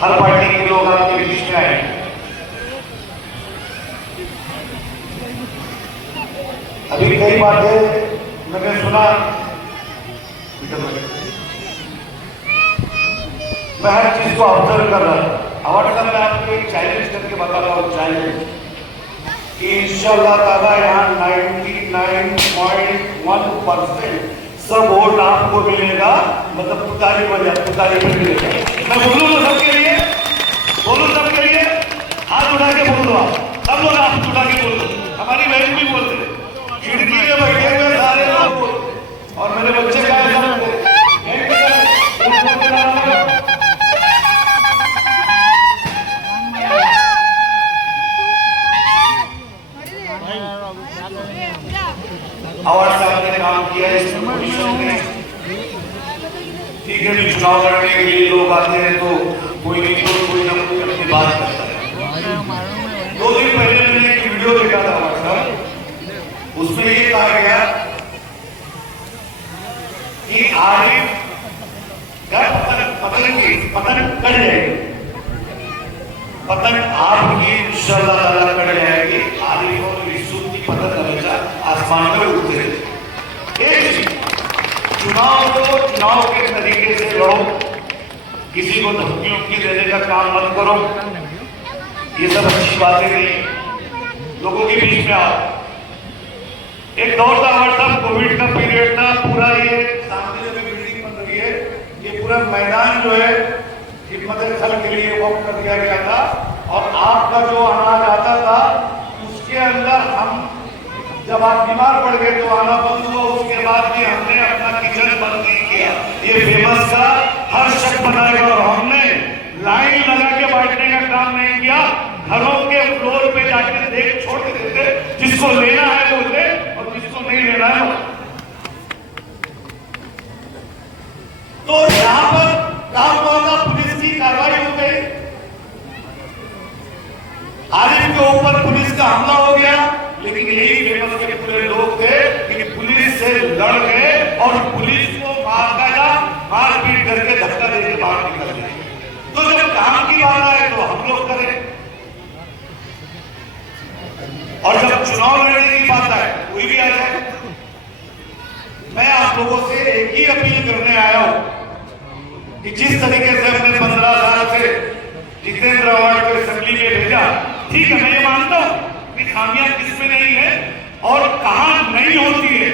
हर party के लोग आपके बीच में आए। अभी कई बातें मैंने सुना, मैं हर चीज को ऑब्जर्व कर रहा था। और मैं आपको एक चैलेंज करके बता रहा हूँ, चैलेंज कि इंशाल्लाह ताला यहाँ 99.1% सब वोट आपको मिलेगा, मतलब पुतारी बजा पुतारी में मिलेगा। मैं बोलूँ तो सबके लिए, बोलूँ सबके लिए, हाथ उठा के बोल दो आप, सब लोग हाथ उठा के बोल दो। हमारी बहन भी बोलते, खिड़की में बैठे हुए सारे लोग बोलते, और मेरे बच्चे का अवार्ड साहब ने काम किया है इस कमीशन ने। ठीक है, भी चुनाव लड़ने के लिए लोग आते हैं तो कोई नहीं तो कोई ना कोई अपनी बात करता है। 2 दिन पहले मैंने एक वीडियो देखा था अवार्ड साहब, उसमें ये कहा गया कि आरिफ का पतन कट जाएगी, पतन आपकी इंशाल्लाह ताला कट जाएगी। आरिफ और यूसुफ की पतन हमेशा आसमान में उड़ते रहते। एक चुनाव को चुनाव के तरीके से लड़ो, किसी को धमकी उमकी देने का काम मत करो, ये सब अच्छी बातें नहीं। लोगों के बीच में आओ। एक दौर था हमारे साथ, कोविड का पीरियड था, पूरा ये सामने जो बिल्डिंग बन रही है, ये पूरा मैदान जो है खिदमत खल के लिए वक्त कर दिया गया था, और आपका जो अनाज आता था उसके अंदर हम, जब आप बीमार पड़ गए तो आना बंद हुआ, उसके बाद भी हमने अपना किचन बंद नहीं किया। ये फेमस का हर शख्स बनाएगा, और हमने लाइन लगा के बैठने का काम नहीं किया। घरों के फ्लोर पे जाके देख छोड़ के देते, जिसको लेना है वो ले और जिसको नहीं लेना है वो। तो यहाँ पर काम हुआ था, पुलिस की कार्रवाई हो गई, आरिफ के ऊपर पुलिस का हमला हो गया, लेकिन यही फेमस के पूरे लोग थे कि पुलिस से लड़ गए और पुलिस को मारपीट करके धक्का देके बाहर निकल गए। तो जब काम की बात आए तो हम लोग करें, और जब चुनाव लड़ने की बात आए कोई भी आ जाए। मैं आप लोगों से एक ही अपील करने आया हूं कि जिस तरीके से हमने 15 साल से जितेंद्र अवार्ड को असेंबली में भेजा, ठीक है, मैं ये मानता हूं कि खामियां किसमें नहीं है और कहां नहीं होती है।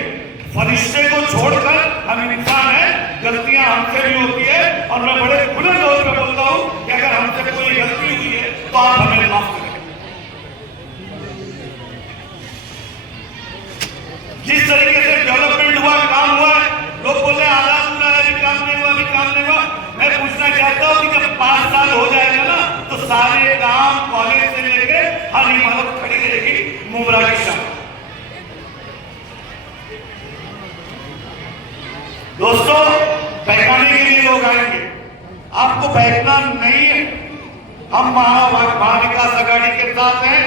फरिश्ते को छोड़कर हम इंसान हैं, गलतियां हमसे भी होती है, और मैं बड़े खुले तौर पे बोलता हूं कि अगर हमसे कोई गलती हुई है तो आप हमें माफ करें। जिस तरीके से डेवलपमेंट हुआ, काम हुआ है, लोग बोले आजाद हुआ है, अभी काम नहीं हुआ, अभी काम नहीं हुआ। मैं पूछना चाहता हूं कि जब 5 साल हो जाएगा ना, तो सारे काम कॉलेज से लेके हर इमारत खड़ी रहेगी मुमरा की शान। दोस्तों, बहकाने के लिए लोग आएंगे, आपको बहकना नहीं है। हम महाविकास आघाड़ी के साथ हैं।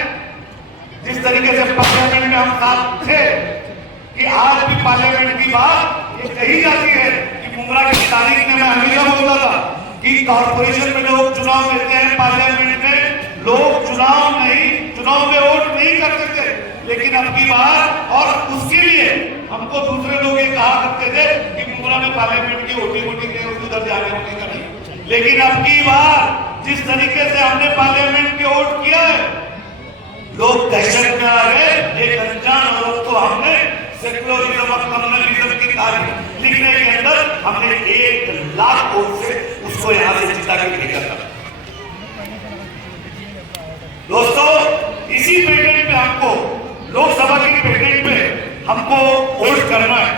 जिस तरीके से पार्लियामेंट में हम साथ थे, कि आज भी पार्लियामेंट की बात ये कही जाती है कि मुमरा की तारीख में मैं हमेशा बोलता था कि कॉर्पोरेशन में लोग चुनाव देते हैं, पार्लियामेंट में लोग चुनाव में वोट नहीं करते थे, लेकिन अब की बार, और उसके लिए हमको दूसरे लोग ये कहा करते थे कि मुमरा में पार्लियामेंट की वोटिंग उधर जाने होने का नहीं। लेकिन अब की बार जिस तरीके से हमने पार्लियामेंट के वोट किया है, लोग दहशत में आ गए। एक अनजान औरत को हमने सेक्युलरिज्म और कम्युनलिज्म की तारीख लिखने के अंदर हमने 1 लाख वोट से उसको यहां से जिता के भेजा था। दोस्तों, इसी पेटेंट पे हमको, लोकसभा की पेटेंट पे हमको वोट करना है,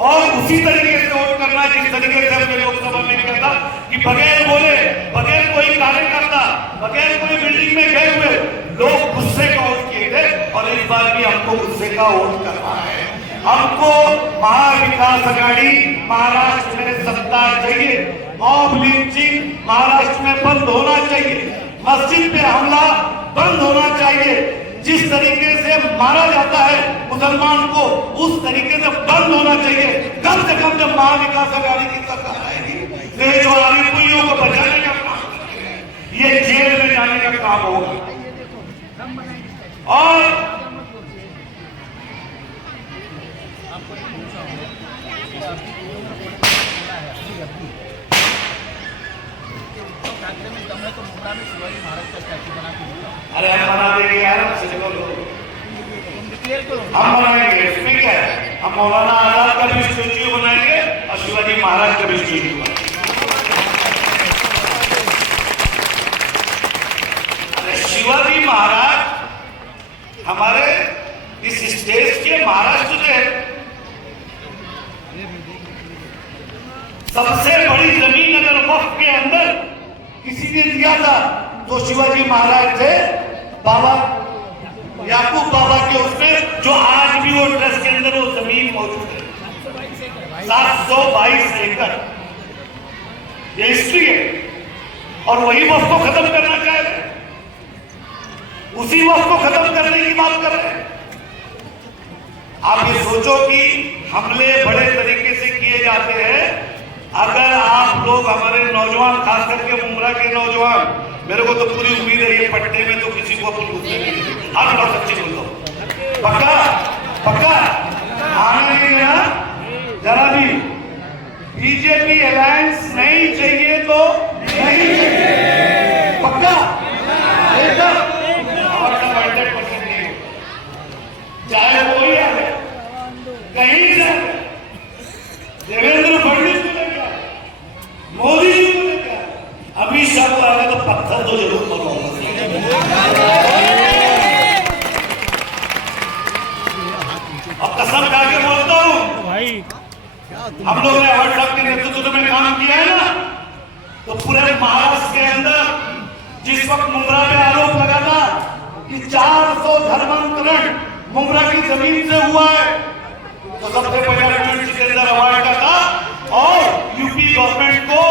और उसी तरीके से वोट करना है जिस तरीके से हमने लोकसभा में किया था, कि बगैर बोले, बगैर कोई कार्यकर्ता, बगैर कोई बिल्डिंग में गए हुए लोग गुस्से का वोट किए थे, और इस बार भी हमको गुस्से का वोट करना है। हमको महाविकास आघाड़ी महाराष्ट्र में सत्ता चाहिए, मॉब लिंचिंग महाराष्ट्र में बंद होना चाहिए, मस्जिद पे हमला बंद होना चाहिए, जिस तरीके से मारा जाता है मुसलमान को उस तरीके से बंद होना चाहिए। कम से कम जब महाविकास आघाड़ी की सरकार आएगी, जो आरिफ को बचाने का काम होगा। और अरे हम बना देंगे यार, हम बनाएंगे, इसमें क्या है? हम मौलाना आजाद का भी स्टैच्यू बनाएंगे और शिवाजी महाराज का भी स्टैच्यू बनाएंगे। अरे शिवाजी महाराज हमारे इस स्टेट के महाराष्ट्र के सबसे बड़ी जमीन अगर वक्फ के अंदर किसी ने दिया था तो शिवाजी महाराज थे। बाबा याकूब बाबा के उसमें, जो आज भी वो ट्रस्ट के अंदर वो जमीन मौजूद है, 722 एकड़, ये हिस्ट्री है। और वही वक्त को खत्म करना चाह रहे हैं, उसी वक्त को खत्म करने की बात कर रहे हैं। आप ये सोचो कि हमले बड़े तरीके से किए जाते हैं। अगर आप लोग हमारे नौजवान, खास करके मुमरा के नौजवान, मेरे को तो पूरी उम्मीद है ये पट्टे में तो किसी को अपन घुसने नहीं देंगे। आज मैं सच्ची बोलता हूँ, पक्का पक्का आने नहीं देना जरा भी। बीजेपी अलायंस नहीं चाहिए तो नहीं चाहिए, पक्का एकदम। और 100% नहीं, चाहे कोई आए, कहीं से देवेंद्र फडणवीस को लेकर, मोदी जी को लेकर, अमित शाह को आगे तो पत्थर तो जरूर मारूंगा। अब कसम खा के बोलता हूँ भाई, हम लोग ने अवध साहब के नेतृत्व में काम किया है ना, तो पूरे महाराष्ट्र के अंदर जिस वक्त मुमरा में आरोप लगा था कि 400 धर्मांतरण मुमरा की जमीन से हुआ है, तो सबसे पहला ट्वीट के अंदर अवार्ड का था। और यूपी गवर्नमेंट को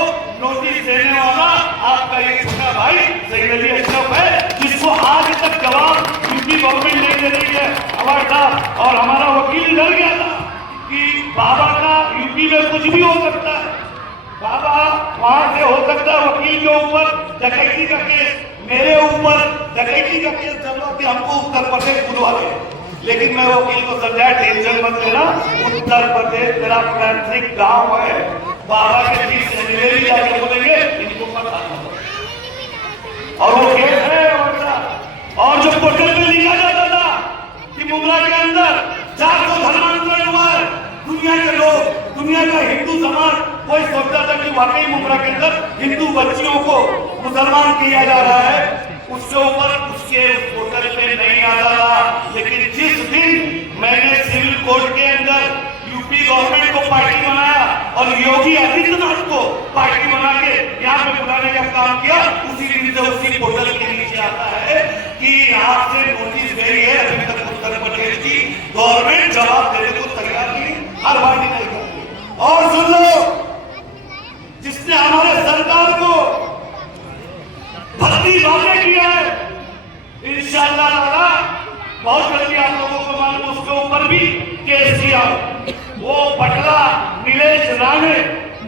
नोटिस देने वाला आपका ये छोटा भाई सईद अली अशरफ है, जिसको आज तक जवाब यूपी गवर्नमेंट नहीं दे रही है अवार्ड था। और हमारा वकील डर गया था कि बाबा का यूपी में कुछ भी हो सकता है, बाबा वहां से हो सकता है वकील के ऊपर डकैती का केस, मेरे ऊपर डकैती का केस चल रहा कि हमको उत्तर प्रदेश बुलवा दे। लेकिन मैं वकील को समझाया टेंशन मत लेना, उत्तर प्रदेश तेरा पैतृक गांव है, बाबा के बीच से जाके बोलेंगे इनको पता है। और वो केस है। और जो पोर्टल में लिखा जाता था कि मुमरा के अंदर 400 धर्मांतरण हुआ है, दुनिया के लोग, दुनिया का हिंदू समाज कोई सोचता था कि वाकई मुमरा के अंदर हिंदू बच्चियों को मुसलमान किया जा रहा है, उसके ऊपर उसके पोर्टल पे नहीं आता था। लेकिन जिस दिन मैंने सिविल कोर्ट के अंदर यूपी गवर्नमेंट को पार्टी बनाया और योगी आदित्यनाथ को पार्टी बना के यहाँ पे बुलाने का काम किया, उसी दिन से उसी पोर्टल के नीचे आता है कि यहाँ से नोटिस गई है, अभी तक उत्तर प्रदेश की गवर्नमेंट जवाब देने को तैयार नहीं, हर बार नहीं करती। और सुन लो, जिसने हमारे सरकार को भक्ति भाग्य किया है, इंशाअल्लाह ताला बहुत जल्दी आप लोगों को मालूम, उसके ऊपर भी केस किया। वो पटला नीलेश राणे,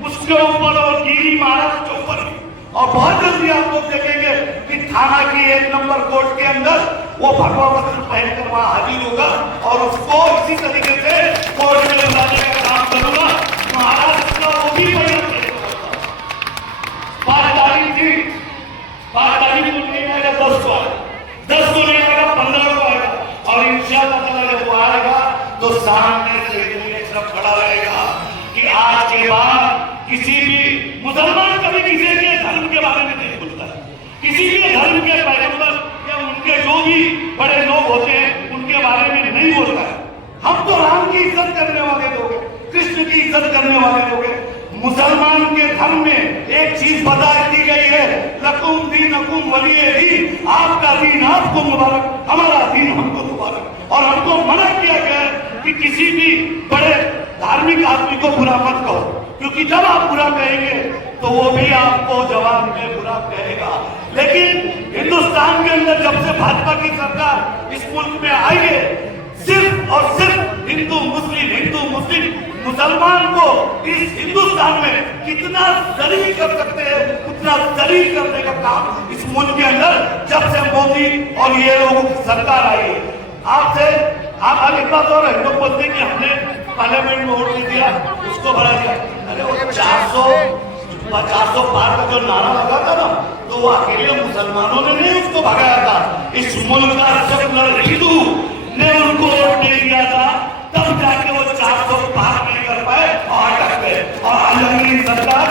उसके ऊपर और गिरी महाराज के ऊपर भी। और बहुत जल्दी आप लोग देखेंगे कि थाना की 1 नंबर कोर्ट के अंदर वो भगवा वस्त्र पहनकर वहां हाजिर होगा और उसको इसी तरीके से कोर्ट में बुलाने का काम करूंगा। महाराष्ट्र का वो भी 5 तारीख थी, 5 तारीख को नहीं आएगा, 10 को आएगा, 10 को नहीं आएगा, 15 को आएगा। और इंशाअल्लाह ताला जब वो आएगा तो सामने से सब खड़ा रहेगा कि आज के बाद किसी भी मुसलमान कभी किसी के धर्म के बारे में नहीं बोलता है, किसी के धर्म के पैगंबर या उनके जो भी बड़े लोग होते हैं उनके बारे में नहीं बोलता है। हम तो राम की इज्जत करने वाले लोग हैं, कृष्ण की इज्जत करने वाले लोग हैं। मुसलमान के धर्म में एक चीज बता दी गई है, लकुम दीनुकुम वलिय दीन, आपका दीन आपको मुबारक, हमारा दीन हमको मुबारक। और हमको मना किया गया है कि किसी भी बड़े धार्मिक आदमी को बुरा मत कहो, क्योंकि जब आप बुरा कहेंगे तो वो भी आपको जवाब में बुरा कहेगा। लेकिन हिंदुस्तान के अंदर जब से भाजपा की सरकार इस मुल्क में आई है, सिर्फ और सिर्फ हिंदू मुस्लिम मुसलमान को इस हिंदुस्तान में कितना जलील कर सकते हैं उतना जलील करने का काम इस मुल्क के अंदर जब से मोदी और ये लोगों की सरकार आई है। आपसे आप हर एक बात और है, लोग बोलते हैं कि हमने पार्लियामेंट में वोट नहीं दिया, उसको भरा दिया। अरे वो 400 पार का जो नारा लगा था ना, तो वो अकेले मुसलमानों ने नहीं उसको भगाया था, इस मुल्क का सेकुलर हिंदू ने उनको वोट नहीं दिया था, तब जाके वो 400 पार नहीं कर पाए और अटक गए। और आलमगीर सरकार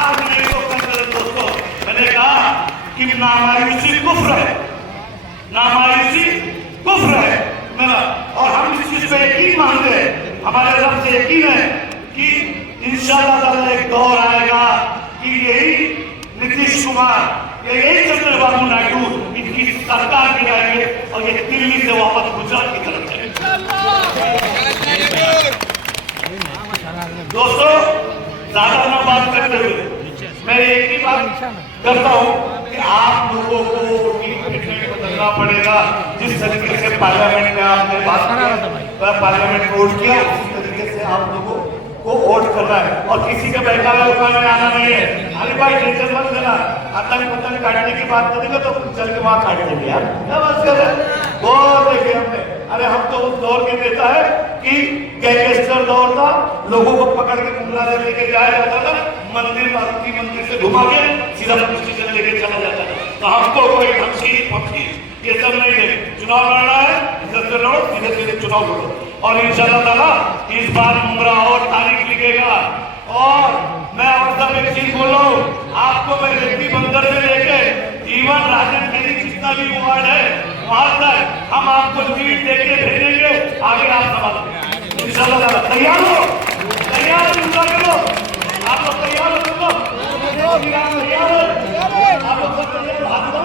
आज नहीं तो कर दोस्तों, मैंने कहा कि नामायूसी कुफ्र है, नामायूसी कुफ्र है मेरा। और हम इस चीज पे यकीन मानते हैं, हमारे रब से यकीन है कि इंशाअल्लाह ताला एक दौर आएगा कि यही नीतीश कुमार, यही चंद्रबाबू नायडू इनकी सरकार गिराएंगे और ये दिल्ली से वापस गुजरात की तरफ जाएंगे। दोस्तों, ज्यादा ना बात करते हुए मैं एक ही बात करता हूँ कि आप लोगों को बदलना पड़ेगा। जिस तरीके से पार्लियामेंट में आपने बात किया, पार्लियामेंट वोट किया, उसी तरीके से आप लोगों को वोट करना है और किसी के बहकावे उठाने आना नहीं है। अरे भाई टेंशन मत लेना, आतंक पतंग काटने की बात करेंगे तो चल के वहां काट देंगे यार, क्या बात कर रहे हैं। बहुत देखे हमने, अरे हम तो उस दौर के नेता है कि गैंगस्टर दौर था, लोगों को पकड़ के कुमला से लेके जाया जाता था, मंदिर मारुति मंदिर से घुमा के सीधा पुलिस स्टेशन लेके चला जाता था। तो हमको कोई धमकी फमकी ये सब नहीं दे, चुनाव लड़ना है इधर से लड़ो, सीधे सीधे चुनाव लड़ो। और इंशाअल्लाह ताला इस बार मुमरा और तारीख लिखेगा। और मैं और सब एक चीज बोल रहा हूँ, आपको मैं रेती बंदर से लेके जीवन राजन मेरी जितना भी वार्ड है वहां तक हम आपको सीट देके भेजेंगे, आगे आप संभालो इंशाअल्लाह ताला। तैयार हो? तैयार करो, आप लोग तैयार हो? तैयार हो? आप लोग सब तैयार हो? हाथ दो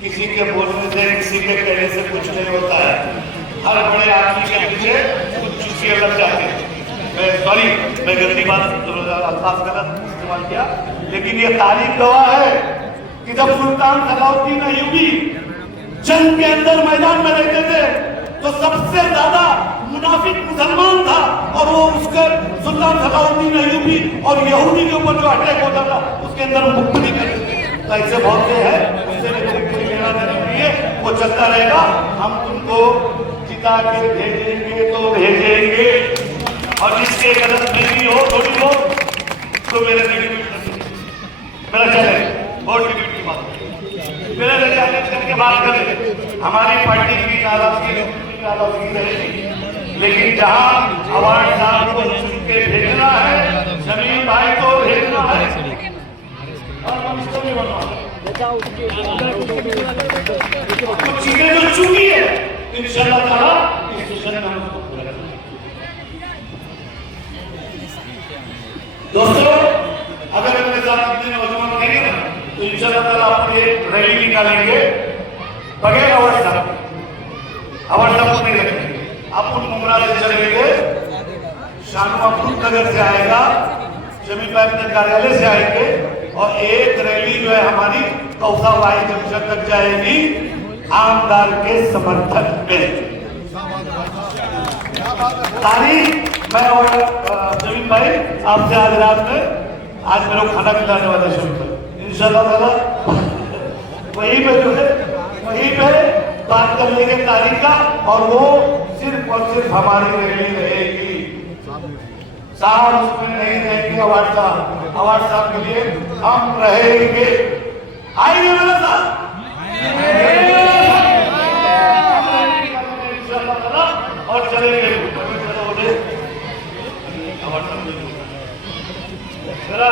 किसी के बोलने से किसी के कहने से कुछ नहीं होता है। हर बड़े आदमी के पीछे कुछ चुस्कियां लग जाती है। मैं गलती बात अल्फाज गलत इस्तेमाल किया, लेकिन ये तारीख गवाह है कि जब सुल्तान सलाउद्दीन अय्यूबी जंग के अंदर मैदान में रहते थे तो सबसे ज्यादा मुनाफिक मुसलमान था और वो उसके सुल्तान सलाउद्दीन अय्यूबी और यहूदी के ऊपर जो अटैक होता था उसके अंदर मुक्त नहीं करते थे। तो ऐसे बहुत से है, उससे कोई लेना देना नहीं है, वो चलता रहेगा। हम तुमको जिता के भेजेंगे तो भेजेंगे, और जिसके गलत नहीं हो थोड़ी हो तो मेरे मेरा चले और डिबेट की बात मेरे करके बात करें। हमारी पार्टी की नाराजगी रहेगी, लेकिन जहां अवार्ड साहब को चुन के भेजना है, जमीन भाई को भेजना है और हम इसको भी बनवा कुछ चीजें जो चुनी है इंशाअल्लाह ताला इस सेशन में हम पूरा करेंगे। दोस्तों, अगर मेरे साथ कितने नौजवान रहेंगे ना तो इंशाअल्लाह ताला अपनी एक रैली निकालेंगे बगैर अवार्ड साहब को नहीं रखेंगे। अपन मुमरा से चलेंगे, शानवापुर नगर से आएगा, जमीन भाई अपने कार्यालय से आएंगे और एक रैली जो है हमारी कौसाबाई जंक्शन तक जाएगी आमदार के समर्थन में। तारीख मैं और जमीन भाई आपसे आज रात में, आज मेरे को खाना खिलाने वाले शुरू इंशाअल्लाह ताला वहीं पे जो है वहीं पे बात कर लेंगे तारीख का, और वो सिर्फ और सिर्फ हमारी रैली रहेगी। साहब उसमें नहीं रहेंगे, अवार्ड साहब के लिए हम रहेंगे। आएंगे मेरे साथ और चलेंगे जरा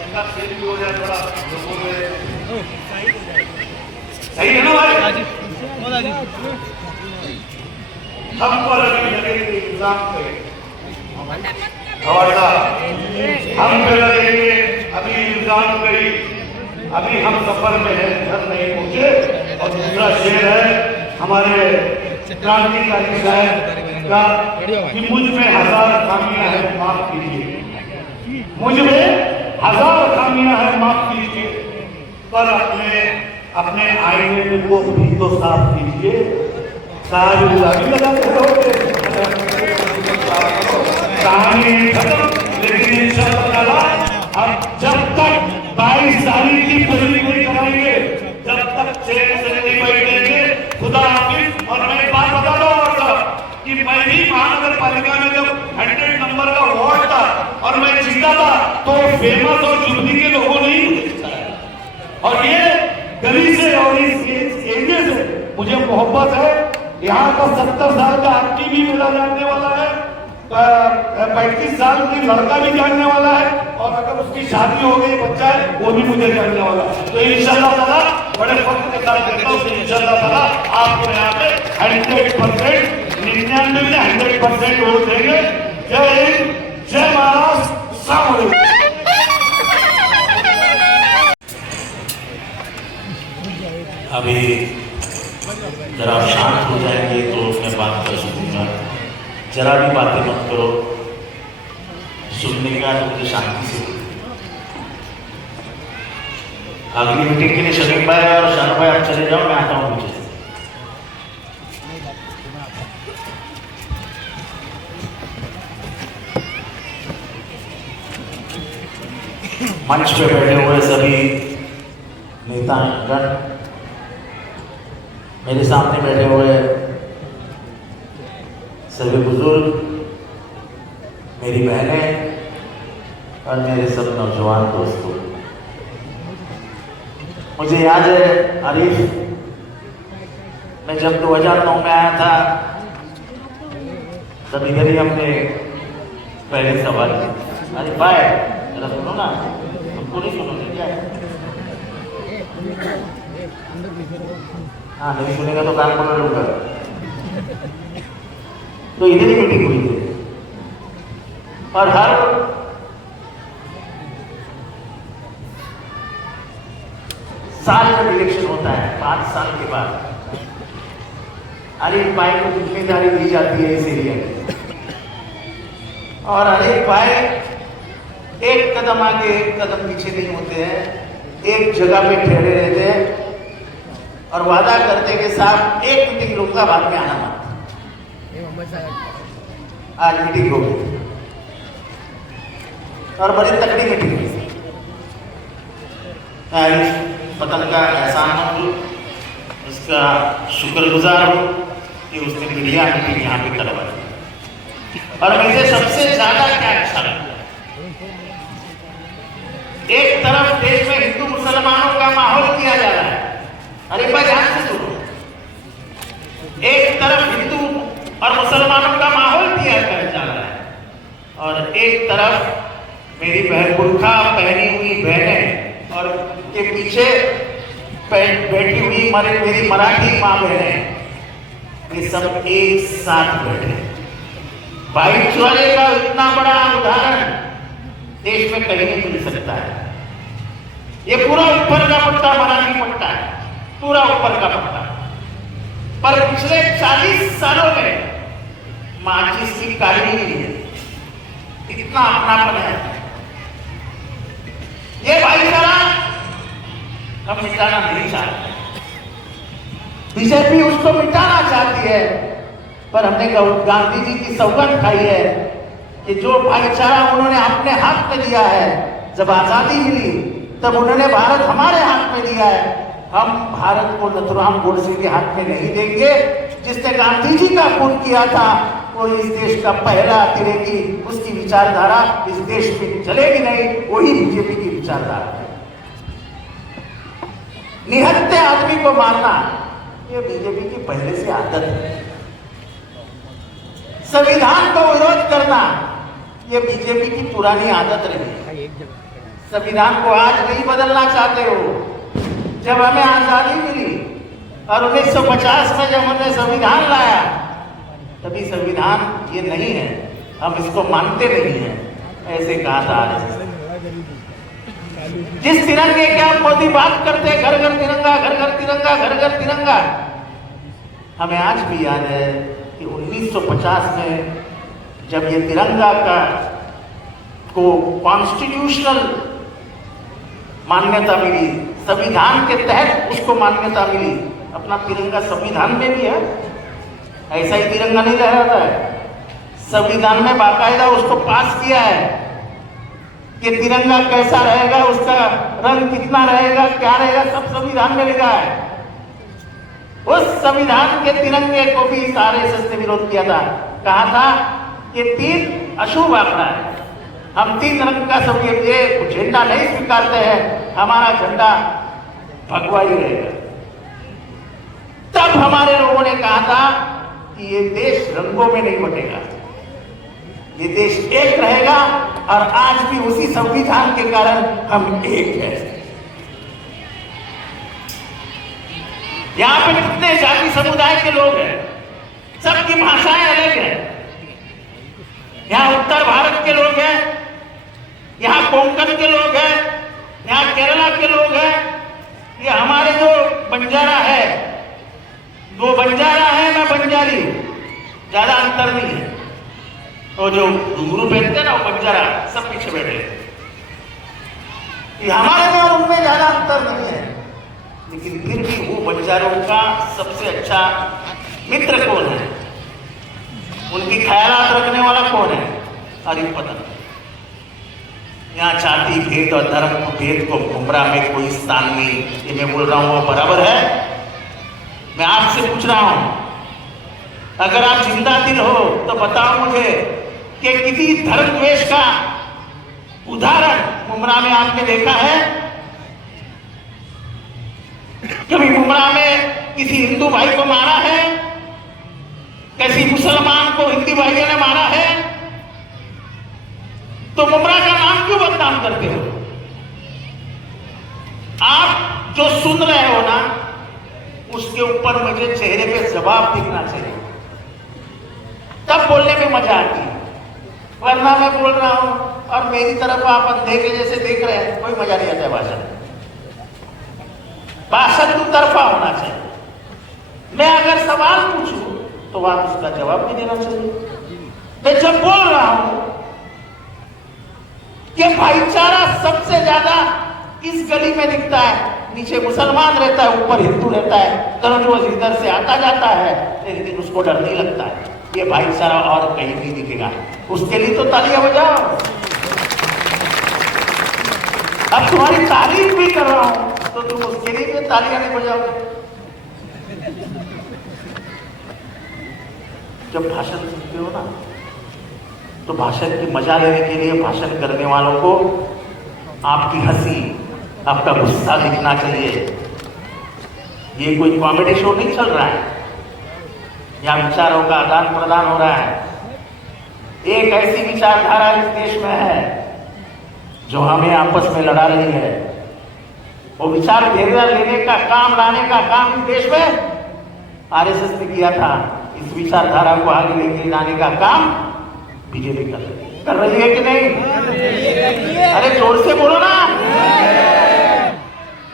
ऐसा सेल भी हो जाए थोड़ा लोगों में, सही है ना भाई? हम पर अभी लगेंगे इंतजाम करेंगे, हम लगेंगे अभी इंतजाम करी, अभी हम सफर में हैं, घर नहीं पहुंचे। और दूसरा शेर है हमारे क्रांतिकारी साहब का कि मुझ में 1000 खामियां हैं माफ कीजिए, मुझ में 1000 खामियां हैं माफ कीजिए, पर अपने आईने को भी तो साफ कीजिए। सारी गुलाबी लगाते रहोगे, कहानी खत्म। लेकिन इंशाअल्लाह अब जब तक 22 तारीख की पूरी नहीं कराएंगे, जब तक चैन से नहीं बैठेंगे, खुदा हाफिज। और मैं एक बात बता दूं कि मैं भी महानगर पालिका में जब 100 नंबर का वार्ड था और मैं जीता था, तो फेमस और जुबली के लोगों ने ही जीता। और ये गली से और इस एरिया से मुझे मोहब्बत है। यहाँ का 70 साल का आंटी भी मेरा जानने वाला है, 35 साल की लड़का भी जानने वाला है, और अगर उसकी शादी हो गई, बच्चा है, वो भी मुझे जानने वाला है। तो इंशाअल्लाह ताला बड़े फख्र के साथ कहता हूँ, इंशाअल्लाह ताला आपको यहाँ पे 100%, 99 में 100% वोट देंगे। जय हिंद, जय महाराष्ट्र, अस्सलाम वालेकुम। अभी जरा आप शांत हो जाएंगे तो मैं बात कर सकूंगा। जरा भी बातें मत करो, सुनने का तो मुझे शांति से। अगली मीटिंग के लिए शरीफ भाई और शानू भाई आप चले जाओ, मैं आता हूँ पीछे से। मंच पे बैठे हुए सभी नेतागण, मेरे सामने बैठे हुए सभी बुजुर्ग, मेरी बहनें और मेरे सब नौजवान दोस्तों, मुझे याद है आरिफ, मैं जब 2009 में आया था तब इधर ही हमने पहले सवाल किया। अरे भाई जरा सुनो ना, तुमको नहीं सुनोगे क्या? हाँ, नहीं सुनेगा तो कान पकड़ लूंगा। तो इधर ही मीटिंग हुई थी और हर साल जब इलेक्शन होता है 5 साल के बाद, आरिफ भाई को जिम्मेदारी दी जाती है इस एरिया की, और आरिफ भाई एक कदम आगे एक कदम पीछे नहीं होते हैं, एक जगह पे ठहरे रहते हैं और वादा करते के साथ एक मीटिंग लूंगा, बाद में आना मत। आज मीटिंग हो गई और बड़ी तकड़ी मीटिंग हुई। पतन का एहसान हूँ, उसका शुक्रगुजार हूँ कि उसने मीडिया मीटिंग यहाँ पे करवाई। और मुझे सबसे ज्यादा क्या अच्छा लगा, एक तरफ देश में हिंदू मुसलमानों का माहौल किया जा रहा है। अरे भाई ध्यान से सुनो, एक तरफ हिंदू और मुसलमानों का माहौल किया जा रहा है, और एक तरफ मेरी बहन बुर्खा पहनी हुई बहनें और के पीछे बैठी हुई मेरी मराठी माँ बहनें, ये सब एक साथ बैठे। भाईचारे का इतना बड़ा उदाहरण देश में कहीं नहीं मिल सकता है। ये पूरा ऊपर का पट्टा मराठी पट्टा है, पूरा ऊपर का पट्टा। पर पिछले 40 सालों में माचिस की काली नहीं है, इतना अपनापन है। ये भाईचारा हम मिटाना नहीं चाहते, बीजेपी उसको मिटाना चाहती है, पर हमने गांधी जी की सौगंध खाई है कि जो भाईचारा उन्होंने अपने हाथ में दिया है, जब आजादी मिली तब उन्होंने भारत हमारे हाथ में दिया है, हम भारत को नथुराम गोडसे के हाथ में नहीं देंगे। जिसने गांधी जी का खून किया था वो इस देश का पहला अतिरेकी, उसकी विचारधारा इस देश में चलेगी नहीं, वही बीजेपी की विचारधारा है। निहत्थे आदमी को मारना ये बीजेपी की पहले से आदत है। संविधान को विरोध करना ये बीजेपी की पुरानी आदत रही। संविधान को आज नहीं बदलना चाहते हो। जब हमें आजादी मिली और 1950 में जब हमने संविधान लाया, तभी संविधान ये नहीं है, हम इसको मानते नहीं हैं, ऐसे कहा था। जिस तिरंगे की आप मोदी बात करते, घर घर तिरंगा, घर घर तिरंगा, घर घर तिरंगा, हमें आज भी याद है कि 1950 में जब ये तिरंगा का को कॉन्स्टिट्यूशनल मान्यता मिली, संविधान के तहत उसको मान्यता मिली। अपना तिरंगा संविधान में भी है, ऐसा ही तिरंगा नहीं लहराता है। संविधान में बाकायदा उसको पास किया है कि तिरंगा कैसा रहेगा, उसका रंग कितना रहेगा, क्या रहेगा, सब संविधान में लिखा है। उस संविधान के तिरंगे को भी आरएसएस ने विरोध किया था। कहा था कि 3 अशुभ आंकड़ा है, हम 3 रंग का सब ये झंडा नहीं स्वीकारते हैं, हमारा झंडा भगवा ही रहेगा। तब हमारे लोगों ने कहा था कि ये देश रंगों में नहीं बटेगा, ये देश एक रहेगा। और आज भी उसी संविधान के कारण हम एक हैं। यहां पे कितने जाति समुदाय के लोग हैं, सबकी भाषाएं अलग हैं। यहां उत्तर भारत के लोग हैं, यहां कोंकण के लोग हैं, यहां केरला के लोग हैं। ये हमारे जो बंजारा है, वो बंजारा है, मैं बंजारी, ज्यादा अंतर नहीं है। तो जो घुंघरू पहनते हैं ना, वो बंजारा, सब पीछे बैठे। ये हमारे में और उनमें ज्यादा अंतर नहीं है, लेकिन फिर भी वो बंजारों का सबसे अच्छा मित्र कौन है, उनकी ख्यालात रखने वाला कौन है? अरे पता नहीं। यहाँ जाति भेद और धर्म भेद को गुमराह में कोई स्थान नहीं। ये मैं बोल रहा हूं वो बराबर है। मैं आपसे पूछ रहा हूं, अगर आप जिंदा दिल हो तो बताओ मुझे कि किसी धर्म द्वेष का उदाहरण गुमराह में आपने देखा है? कभी गुमराह में किसी हिंदू भाई को मारा है? किसी मुसलमान को हिंदी भाइयों ने मारा है? तो गुमराह का नाम क्यों बदनाम करते हो? आप जो सुन रहे हो ना, उसके ऊपर मुझे चेहरे पे जवाब दिखना चाहिए, तब बोलने में मजा आती है। वरना मैं बोल रहा हूं और मेरी तरफ आप अंधे के जैसे देख रहे हैं, कोई मजा नहीं आता है। भाषण दो तरफा होना चाहिए। मैं अगर सवाल पूछूं तो आप उसका जवाब भी देना चाहिए। मैं जब बोल रहा हूं कि भाईचारा सबसे ज्यादा इस गली में दिखता है, नीचे मुसलमान रहता है, ऊपर हिंदू रहता है, दररोज वो इधर से आता जाता है, लेकिन उसको डर नहीं लगता है। ये भाईचारा और कहीं नहीं दिखेगा। उसके लिए तो तालियां बजाओ। अब तुम्हारी तारीफ भी कर रहा हूं तो तुम उसके लिए भी तालियां नहीं बजाओगे। जब भाषण सुनते हो ना, तो भाषण की मजा लेने के लिए भाषण करने वालों को आपकी हंसी, आपका गुस्सा दिखना चाहिए। ये कोई कॉमेडी शो नहीं चल रहा है, यहाँ विचारों का आदान प्रदान हो रहा है। एक ऐसी विचारधारा इस देश में है जो हमें आपस में लड़ा रही है। वो विचार घेरा लेने का काम, लाने का काम इस देश में आरएसएस ने किया था। इस विचारधारा को आगे लेके जाने का काम बीजेपी कर रही है कि नहीं? अरे जोर से बोलो ना,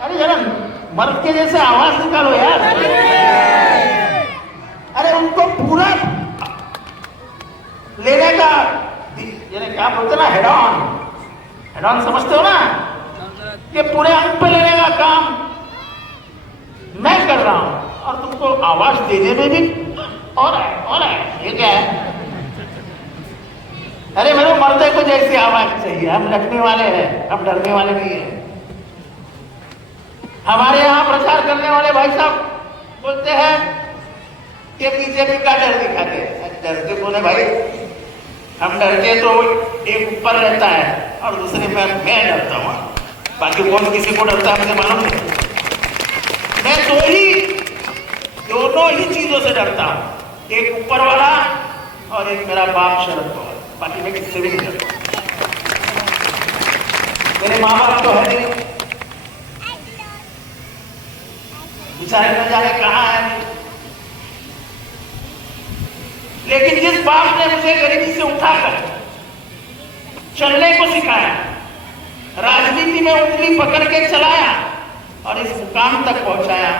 अरे जरा मर्द के जैसे आवाज निकालो यार। अरे उनको पूरा लेने का, क्या बोलते ना, हेड ऑन समझते हो ना, कि पूरे अंक पे लेने का काम मैं कर रहा हूं और तुमको आवाज देने में भी और है। ये क्या है? अरे मेरे मर्दे को जैसी आवाज चाहिए। हम लड़ने वाले हैं, हम डरने वाले नहीं हैं। हमारे यहाँ प्रचार करने वाले भाई साहब बोलते हैं कि बीजेपी का डर दिखाते हैं। डरते बोले भाई, हम डरते तो एक ऊपर रहता है और दूसरे में मैं डरता हूँ, बाकी कौन किसी को डरता है मुझे मालूम नहीं। मैं दोनों ही चीजों से डरता हूँ, एक ऊपर वाला और एक मेरा बाप शरद पवार। बाकी मैं किससे भी नहीं डरता। मेरे माँ बाप तो है नहीं, बेचारे न जाने कहाँ है। लेकिन जिस बाप ने मुझे गरीबी से उठाकर चलने को सिखाया, राजनीति में उंगली पकड़ के चलाया और इस मुकाम तक पहुंचाया,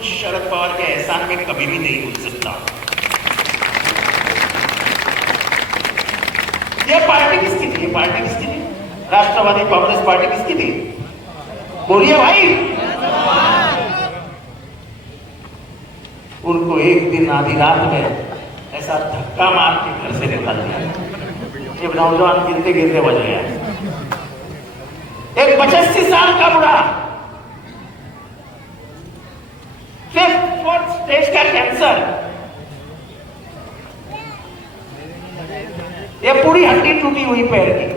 उस शरद पवार के एहसान में कभी भी नहीं भूल सकता। ये पार्टी किसकी थी? ये पार्टी किसकी थी? राष्ट्रवादी कांग्रेस पार्टी किसकी थी? बोलिए भाई। उनको एक दिन आधी रात में ऐसा धक्का मार के घर से निकाल दिया, जब नौजवान गिरते गिरते बच गया। एक 85 साल का बुढ़ा, 4th स्टेज का कैंसर, ये पूरी हड्डी टूटी हुई पैर की,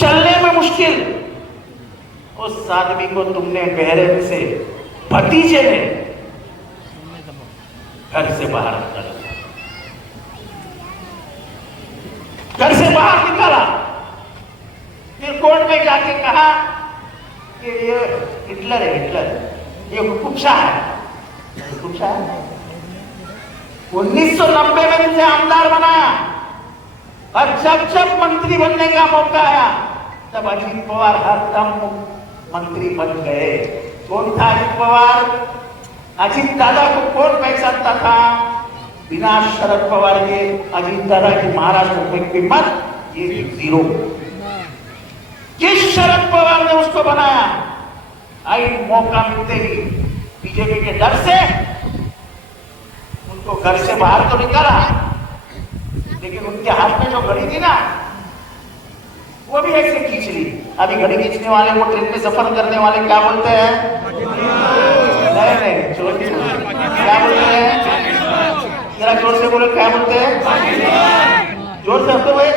चलने में मुश्किल। उस आदमी को तुमने बहरे से भतीजे ने घर से बाहर निकाला, घर से बाहर निकाला। फिर कोर्ट में जाके कहा कि ये हिटलर है, हिटलर, ये हुकुमशाह है, हुकुमशाह है। 1990 में मुझे आमदार बनाया और जब जब मंत्री बनने का मौका आया तब अजीत पवार हरदम मंत्री बन गए। कौन था अजीत पवार? अजीत दादा को कौन पहचानता था? बिना शरद पवार के अजीत दादा की महाराष्ट्र में कीमत ये 0। किस शरद पवार ने उसको बनाया? आई मौका मिलते ही बीजेपी के डर से उनको घर से बाहर तो निकाला, लेकिन उनके हाथ में जो घड़ी थी ना, वो भी ऐसे खींच ली। अभी घड़ी खींचने वाले वो ट्रेन में सफर करने वाले क्या बोलते हैं? नहीं, क्या बोलते हैं? जरा जोर से बोलो, क्या बोलते हैं? जोर से तो भाई,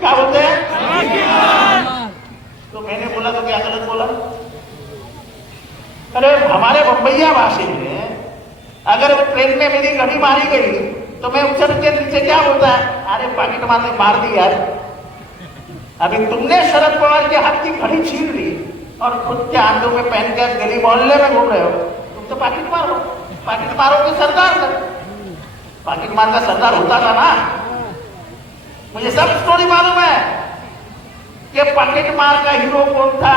क्या बोलते हैं? तो मैंने बोला तो क्या गलत बोला? अरे हमारे बम्बैया भाषा में अगर ट्रेन में मेरी घड़ी मारी गई तो मैं उछल के नीचे क्या बोलता है? अरे पाकिट मारने मार दी यार। अभी तुमने शरद पवार के हाथ की घड़ी छीन ली और खुद के हाथों में पहन कर गली मोहल्ले में घूम रहे हो, तुम तो पाकिट मारो। पाकिट मारो के सरदार सर, पाकिट मार का सरदार होता था ना। मुझे सब स्टोरी मालूम है कि पाकिट मार का हीरो कौन था,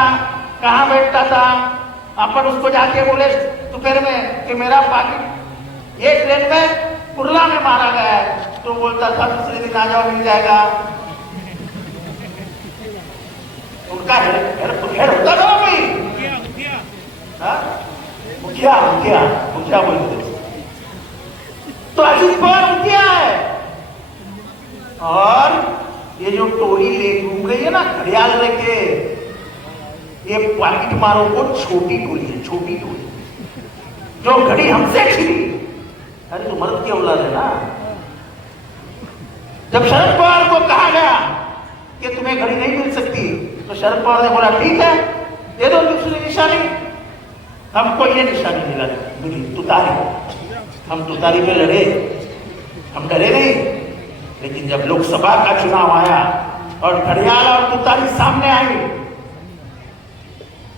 कहाँ बैठता था। अपन उसको जाके बोले दोपहर में कि मेरा पाकिट ये ट्रेन में कुर्ला में मारा गया है, तो बोलता था दूसरे दिन आ जाओ, मिल जाएगा। उनका हेड होता था भाई, मुखिया बोलते थे। तो अजीत पवार मुखिया है, और ये जो टोली ले घूम रही है ना घड़ियाल लेके, ये पाकिट मारो को छोटी टोली है, छोटी टोली जो घड़ी हमसे छीनी। अरे तो मर्द की औलाद है ना। जब शरद पवार को कहा गया कि तुम्हें घड़ी नहीं मिल सकती, तो शरद पवार ने बोला ठीक है, दे दो दूसरी निशानी। हमको ये निशानी मिली तुतारी। हम तुतारी पे लड़े, हम डरे नहीं। लेकिन जब लोकसभा का चुनाव आया और घड़ियाल और तुतारी सामने आई,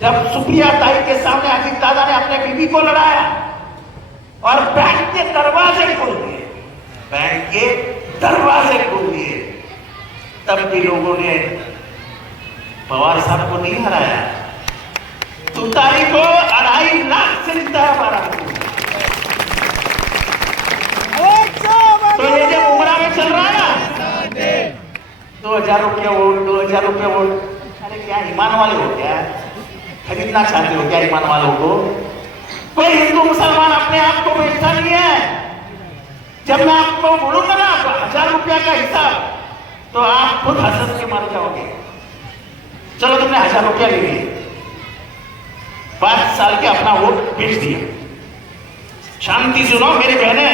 जब सुप्रिया ताई के सामने अजीत दादा ने अपने बीबी को लड़ाया और बैंक के दरवाजे खोल दिए, बैंक के दरवाजे खोल दिए, तब भी लोगों ने पवार साहब को नहीं हराया। तुतारी को 2.5 लाख से जीता है बारात। तो ये जो उमरा में चल रहा है ना, 2000 रुपया वोट, 2000 रुपया वोट। अरे क्या ईमान वाले हो क्या? खरीदना चाहते हो क्या ईमान वालों को? कोई हिंदू मुसलमान अपने आप को बेचता नहीं है। जब मैं आपको बोलूंगा ना 1000 रुपया का हिसाब, तो आप खुद हंस के मर जाओगे। चलो तुमने 1000 रुपया ले लिए, 5 साल के अपना वोट बेच दिया। शांति सुनो मेरी बहने,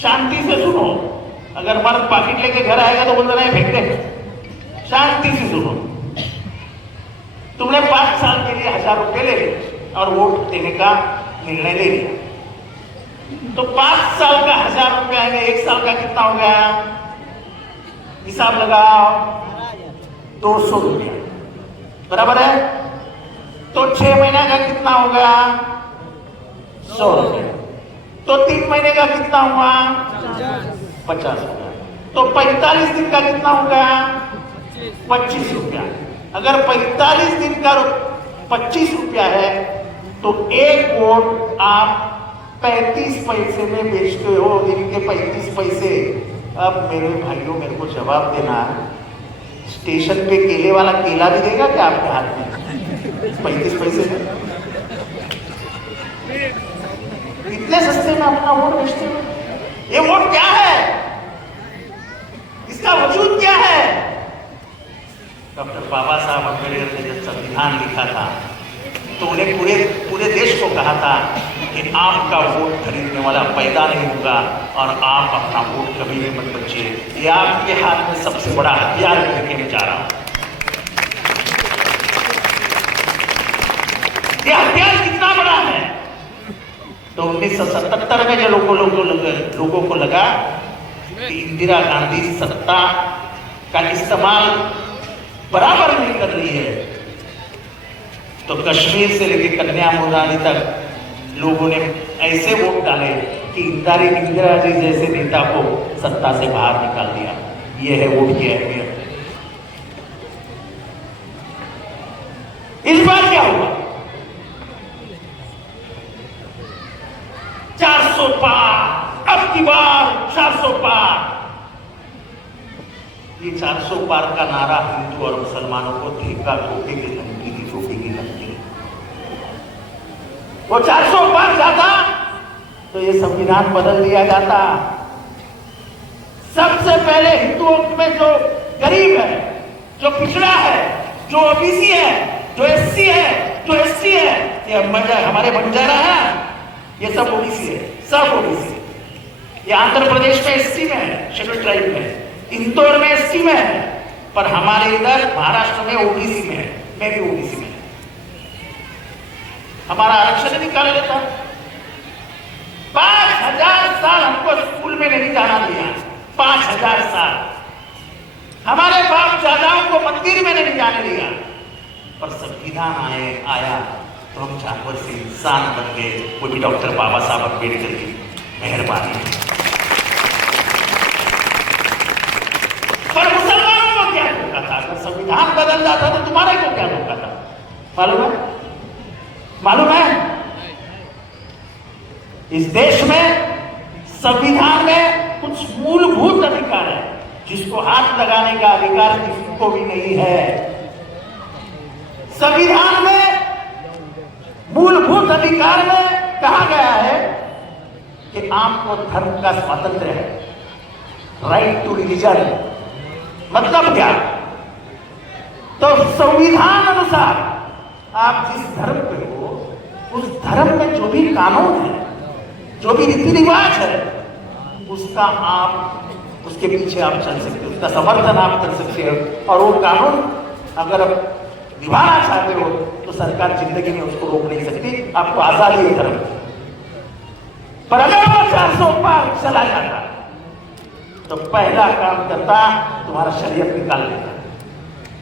शांति से सुनो। अगर मर्द पाकिट लेके घर आएगा तो बोल देना फेंक दे। शांति से सुनो। तुमने 5 साल के लिए 1000 रुपये ले लिए और वोट देने का निर्णय ले लिया, तो 5 साल का 1000 रुपया आएगा, 1 साल का कितना हो गया? हिसाब लगाओ, 200 रुपया बराबर है। तो 6 महीने का कितना हो गया? 100 रुपया। तो 3 महीने का कितना हुआ? 50 रुपया। तो 45 दिन का कितना हो गया? 25 रुपया। अगर 45 दिन का 25 रुपया है तो एक वोट आप 35 पैसे में बेचते हो, इनके 35 पैसे। अब मेरे भाइयों, मेरे को जवाब देना, स्टेशन पे केले वाला केला भी देगा क्या आपके हाथ में 35 पैसे में? इतने सस्ते में अपना वोट बेचते हो? ये वोट क्या है? इसका वजूद क्या है? डॉक्टर बाबा साहब अम्बेडकर ने जब संविधान लिखा था तो उन्हें पूरे देश को कहा था कि आपका वोट खरीदने वाला पैदा नहीं होगा और आप अपना वोट कभी भी मत बचिए। ये आपके हाथ में सबसे बड़ा हथियार लेके मैं जा रहा हूं। ये हथियार कितना बड़ा है? तो 1977 में जो लोगों को लगा कि इंदिरा गांधी सत्ता का इस्तेमाल बराबर नहीं कर रही है, तो कश्मीर से लेकर कन्याकुमारी तक लोगों ने ऐसे वोट डाले कि इंदिरा जी जैसे नेता को सत्ता से बाहर निकाल दिया। यह है वोट की अहमियत। इस बार क्या हुआ? 400 पार, अब की बार 400 पार। ये 400 पार का नारा हिंदू और मुसलमानों को धोखे की धमकी दी, धोखे की धमकी। वो 400 पार जाता तो ये संविधान बदल दिया जाता। सबसे पहले हिंदुओं में जो गरीब है, जो पिछड़ा है, जो ओबीसी है, जो एससी है, जो एसटी है, ये हमारे बंजारा है, ये सब ओबीसी है, सब ओबीसी है। ये आंध्र प्रदेश में एससी में है, शेड्यूल ट्राइब में, इंदौर में एससी में है, पर हमारे इधर महाराष्ट्र में ओबीसी में है। मैं भी ओबीसी में। हमारा आरक्षण निकाल लेता। 5000 साल हमको स्कूल में नहीं जाना दिया। 5000 साल हमारे बाप दादाओं को मंदिर में नहीं जाने दिया, पर संविधान आया तो हम जानवर से इंसान बन गए। वो भी डॉक्टर बाबा साहब अम्बेडकर की मेहरबानी। पर मुसलमानों को क्या धोखा था? अगर संविधान बदल जाता तो तुम्हारे को क्या धोखा था? मालूम है? मालूम है? इस देश में संविधान में कुछ मूलभूत अधिकार है जिसको हाथ लगाने का अधिकार किसी को भी नहीं है। संविधान में मूलभूत अधिकार में कहा गया है कि आपको धर्म का स्वातंत्र्य है, राइट टू रिलीजन। मतलब क्या? तो संविधान अनुसार आप जिस धर्म पे हो, उस धर्म में जो भी कानून है, जो भी रीति रिवाज है, उसका आप उसके पीछे आप चल सकते हो, उसका समर्थन आप कर सकते हो। और वो कानून अगर आप निभाना चाहते हो तो सरकार जिंदगी में उसको रोक नहीं सकती। आपको आजादी है धर्म। पर अगर वो 400 पार चला जाता तो पहला काम करता तुम्हारा शरीयत निकाल लेता।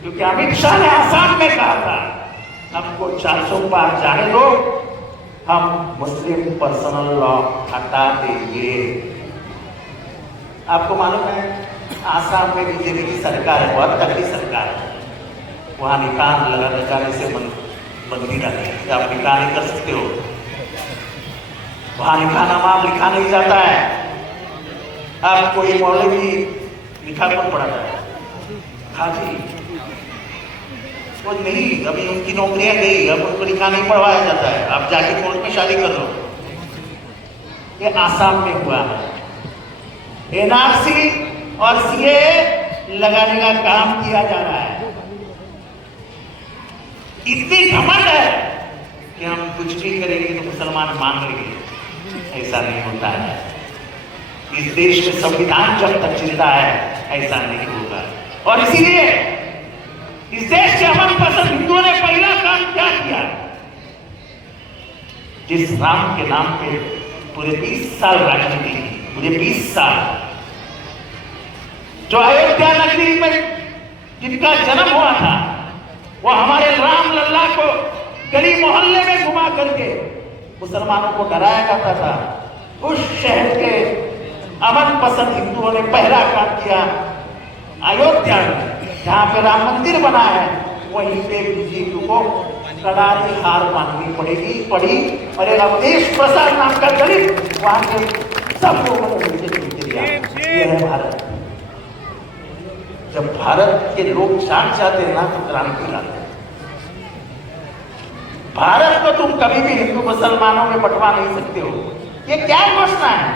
क्योंकि अमित शाह ने आसाम में कहा था, हमको 400 पार जाने दो, हम मुस्लिम पर्सनल लॉ हटा देंगे। आपको मालूम है आसाम में बीजेपी की सरकार है, बहुत तगड़ी सरकार है। वहां निकाह लगाने से बंदी डाली है, आप निकाह नहीं कर सकते हो। वहां निकाह नामा लिखा नहीं जाता है। आप कोई मौलवी लिखा कौन पढ़ाता है? हाजी वो नहीं, अभी उनकी नौकरियां गई, अब उनको लिखा नहीं पढ़वाया जाता है। आप जाके कोर्ट में शादी कर लो। ये आसाम में हुआ है। एनआरसी और सीए लगाने का काम किया जा रहा है। इतनी घमंड है कि हम कुछ भी करेंगे तो मुसलमान मान लेंगे। ऐसा नहीं होता है। इस देश में संविधान जब तक जिंदा है ऐसा नहीं होगा। और इसीलिए इस देश के अमन पसंद हिंदुओं ने पहला काम क्या किया? जिस राम के नाम पे पूरे 20 साल राजनीति की, पूरे 20 साल, जो अयोध्या नगरी में जिनका जन्म हुआ था, वो हमारे राम लल्ला को गली मोहल्ले में घुमा करके मुसलमानों को डराया जाता था। उस शहर के अमन पसंद हिंदुओं ने पहला काम किया, अयोध्या में जहां पे राम मंदिर बना है, वहीं पे बीजेपी को कड़ारी हार माननी पड़ी। और एक अवधेश प्रसाद नाम का दलित वहां के सब लोगों ने मिलकर चुन दिया। ये है भारत। जब भारत के लोग जाग जाते हैं ना तो क्रांति लाते हैं। भारत को तुम कभी भी हिंदू मुसलमानों में बंटवा नहीं सकते हो। ये क्या घोषणा है?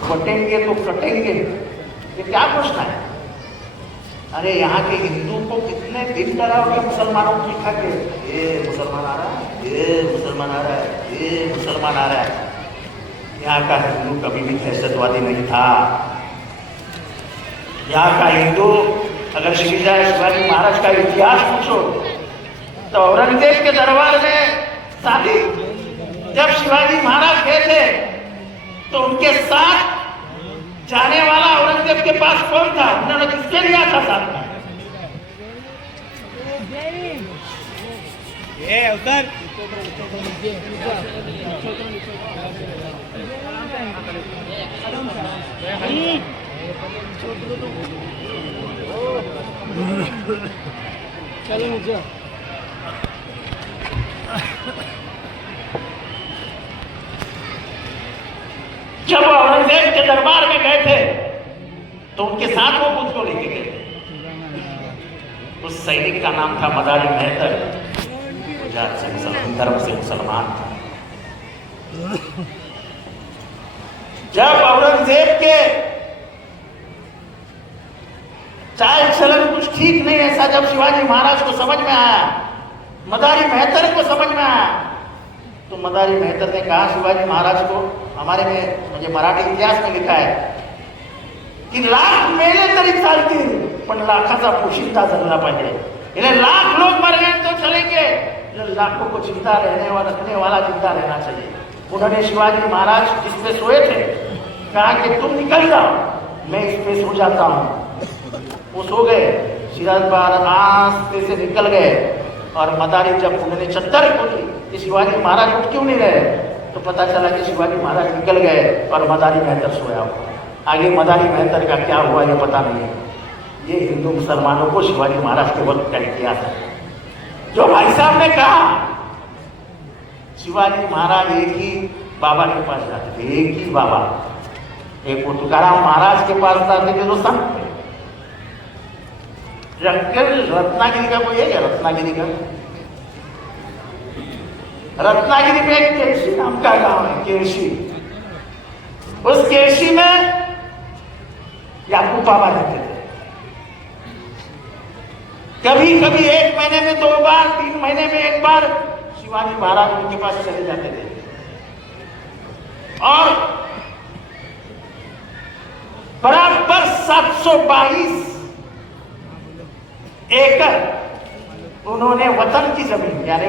बटेंगे तो कटेंगे, ये क्या घोषणा है? अरे यहाँ के हिंदू को कितने दिन डराओगे मुसलमानों को लिखा के, ये मुसलमान आ रहा है, ये मुसलमान आ रहा है, ये मुसलमान आ रहा है। यहाँ का हिंदू कभी भी दहशतवादी नहीं था। यहाँ का हिंदू, अगर शिवाजी महाराज का इतिहास पूछो तो औरंगजेब के दरबार में शादी जब शिवाजी महाराज गए थे तो उनके साथ जाने वाला औरंगजेब के पास कौन था? उन्होंने किसके लिया था साथ में? ये उधर चलो नीचे। जब औरंगजेब के दरबार में गए थे तो उनके साथ वो कुछ को लेके गए थे। उस सैनिक का नाम था मदारी मेहतर, गुजरात से मुसलमान धर्म से मुसलमान था। जब औरंगजेब के चाल चलन कुछ ठीक नहीं, ऐसा जब शिवाजी महाराज को समझ में आया, मदारी मेहतर को समझ में आया, तो मदारी मेहतर ने कहा शिवाजी महाराज को, हमारे में मुझे मराठी इतिहास में लिखा है की लाख मेले तरी चालतील पण लाखाचा पोशिंदा जगला पाहिजे। इन्हें लाख लोग मर गए तो चलेंगे, लाखों को जिंदा रहने वाला रखने वाला जिंदा रहना चाहिए। उन्होंने शिवाजी महाराज जिस पे सोए थे कहा कि तुम निकल जाओ, मैं इस पे सो जाता हूँ। वो सो गए, सिराज बार आस्ते से निकल गए। और मदारी जब उन्होंने चद्दर खोली कि शिवाजी महाराज उठ क्यों नहीं रहे, तो पता चला कि शिवाजी महाराज निकल गए और मदारी मेहतर सोया हुआ। आगे मदारी मेहतर का क्या हुआ ये पता नहीं है। ये हिंदू मुसलमानों को शिवाजी महाराज के वक्त का इतिहास है। जो भाई साहब ने कहा शिवाजी महाराज एक ही बाबा के पास जाते थे, एक ही बाबा। एक वो तुकाराम महाराज के पास जाते थे, जो संत थे। रत्नागिरी का कोई है क्या? रत्नागिरी का, रत्नागिरी में एक केरशी नाम का गांव है, केरशी। उस केरशी में याकूब बाबा रहते थे। कभी कभी 1 महीने में 2 बार, 3 महीने में 1 बार शिवाजी महाराज उनके पास चले जाते थे। और बराबर 722 एकड़ उन्होंने वतन की जमीन, यानी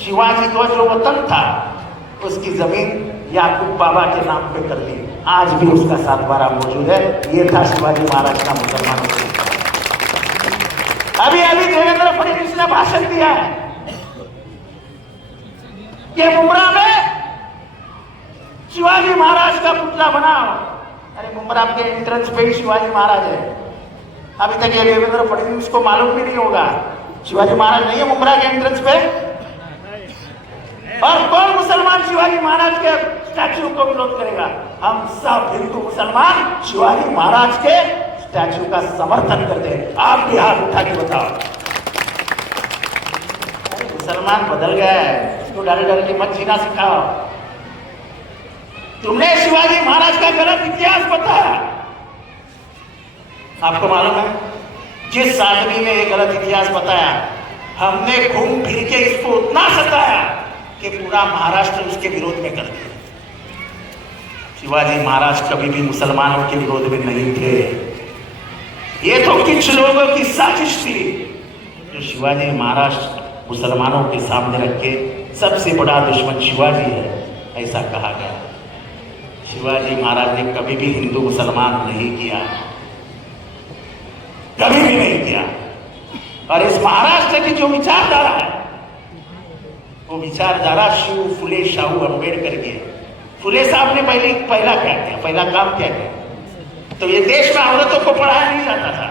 शिवाजी को जो वतन था उसकी जमीन याकूब बाबा के नाम पे कर दी। आज भी उसका 7/12 मौजूद है। ये था शिवाजी महाराज का मुसलमानों को। अभी अभी देवेंद्र फडणवीस ने भाषण दिया है कि मुंब्रा में शिवाजी महाराज का पुतला बनाओ। अरे मुंब्रा के एंट्रेंस पे ही शिवाजी महाराज है। अभी तक ये देवेंद्र फडणवीस को मालूम भी नहीं होगा शिवाजी महाराज नहीं है मुंब्रा के एंट्रेंस पे। और कौन मुसलमान शिवाजी महाराज के स्टैच्यू को विरोध करेगा? हम सब हिंदू मुसलमान शिवाजी महाराज के स्टैच्यू का समर्थन करते हैं। आप भी हाथ उठा के बताओ। अरे मुसलमान बदल गया है, इसको डर डर के मत जीना सिखाओ। तुमने शिवाजी महाराज का गलत इतिहास बताया। आपको मालूम है जिस आदमी ने ये गलत इतिहास बताया, हमने घूम फिर के इसको उतना सताया कि पूरा महाराष्ट्र उसके विरोध में कर दिया। शिवाजी महाराज कभी भी मुसलमानों के विरोध में नहीं थे। ये तो कुछ लोगों की साजिश थी जो शिवाजी महाराज मुसलमानों के सामने रख के सबसे बड़ा दुश्मन शिवाजी है ऐसा कहा गया। शिवाजी महाराज ने कभी भी हिंदू मुसलमान नहीं किया, कभी भी नहीं किया। और इस महाराष्ट्र की जो विचारधारा है वो विचारधारा शिव फुले शाहू अम्बेडकर की है। फुले साहब ने पहला क्या किया, पहला काम क्या किया? तो ये देश में औरतों को पढ़ाया नहीं जाता था।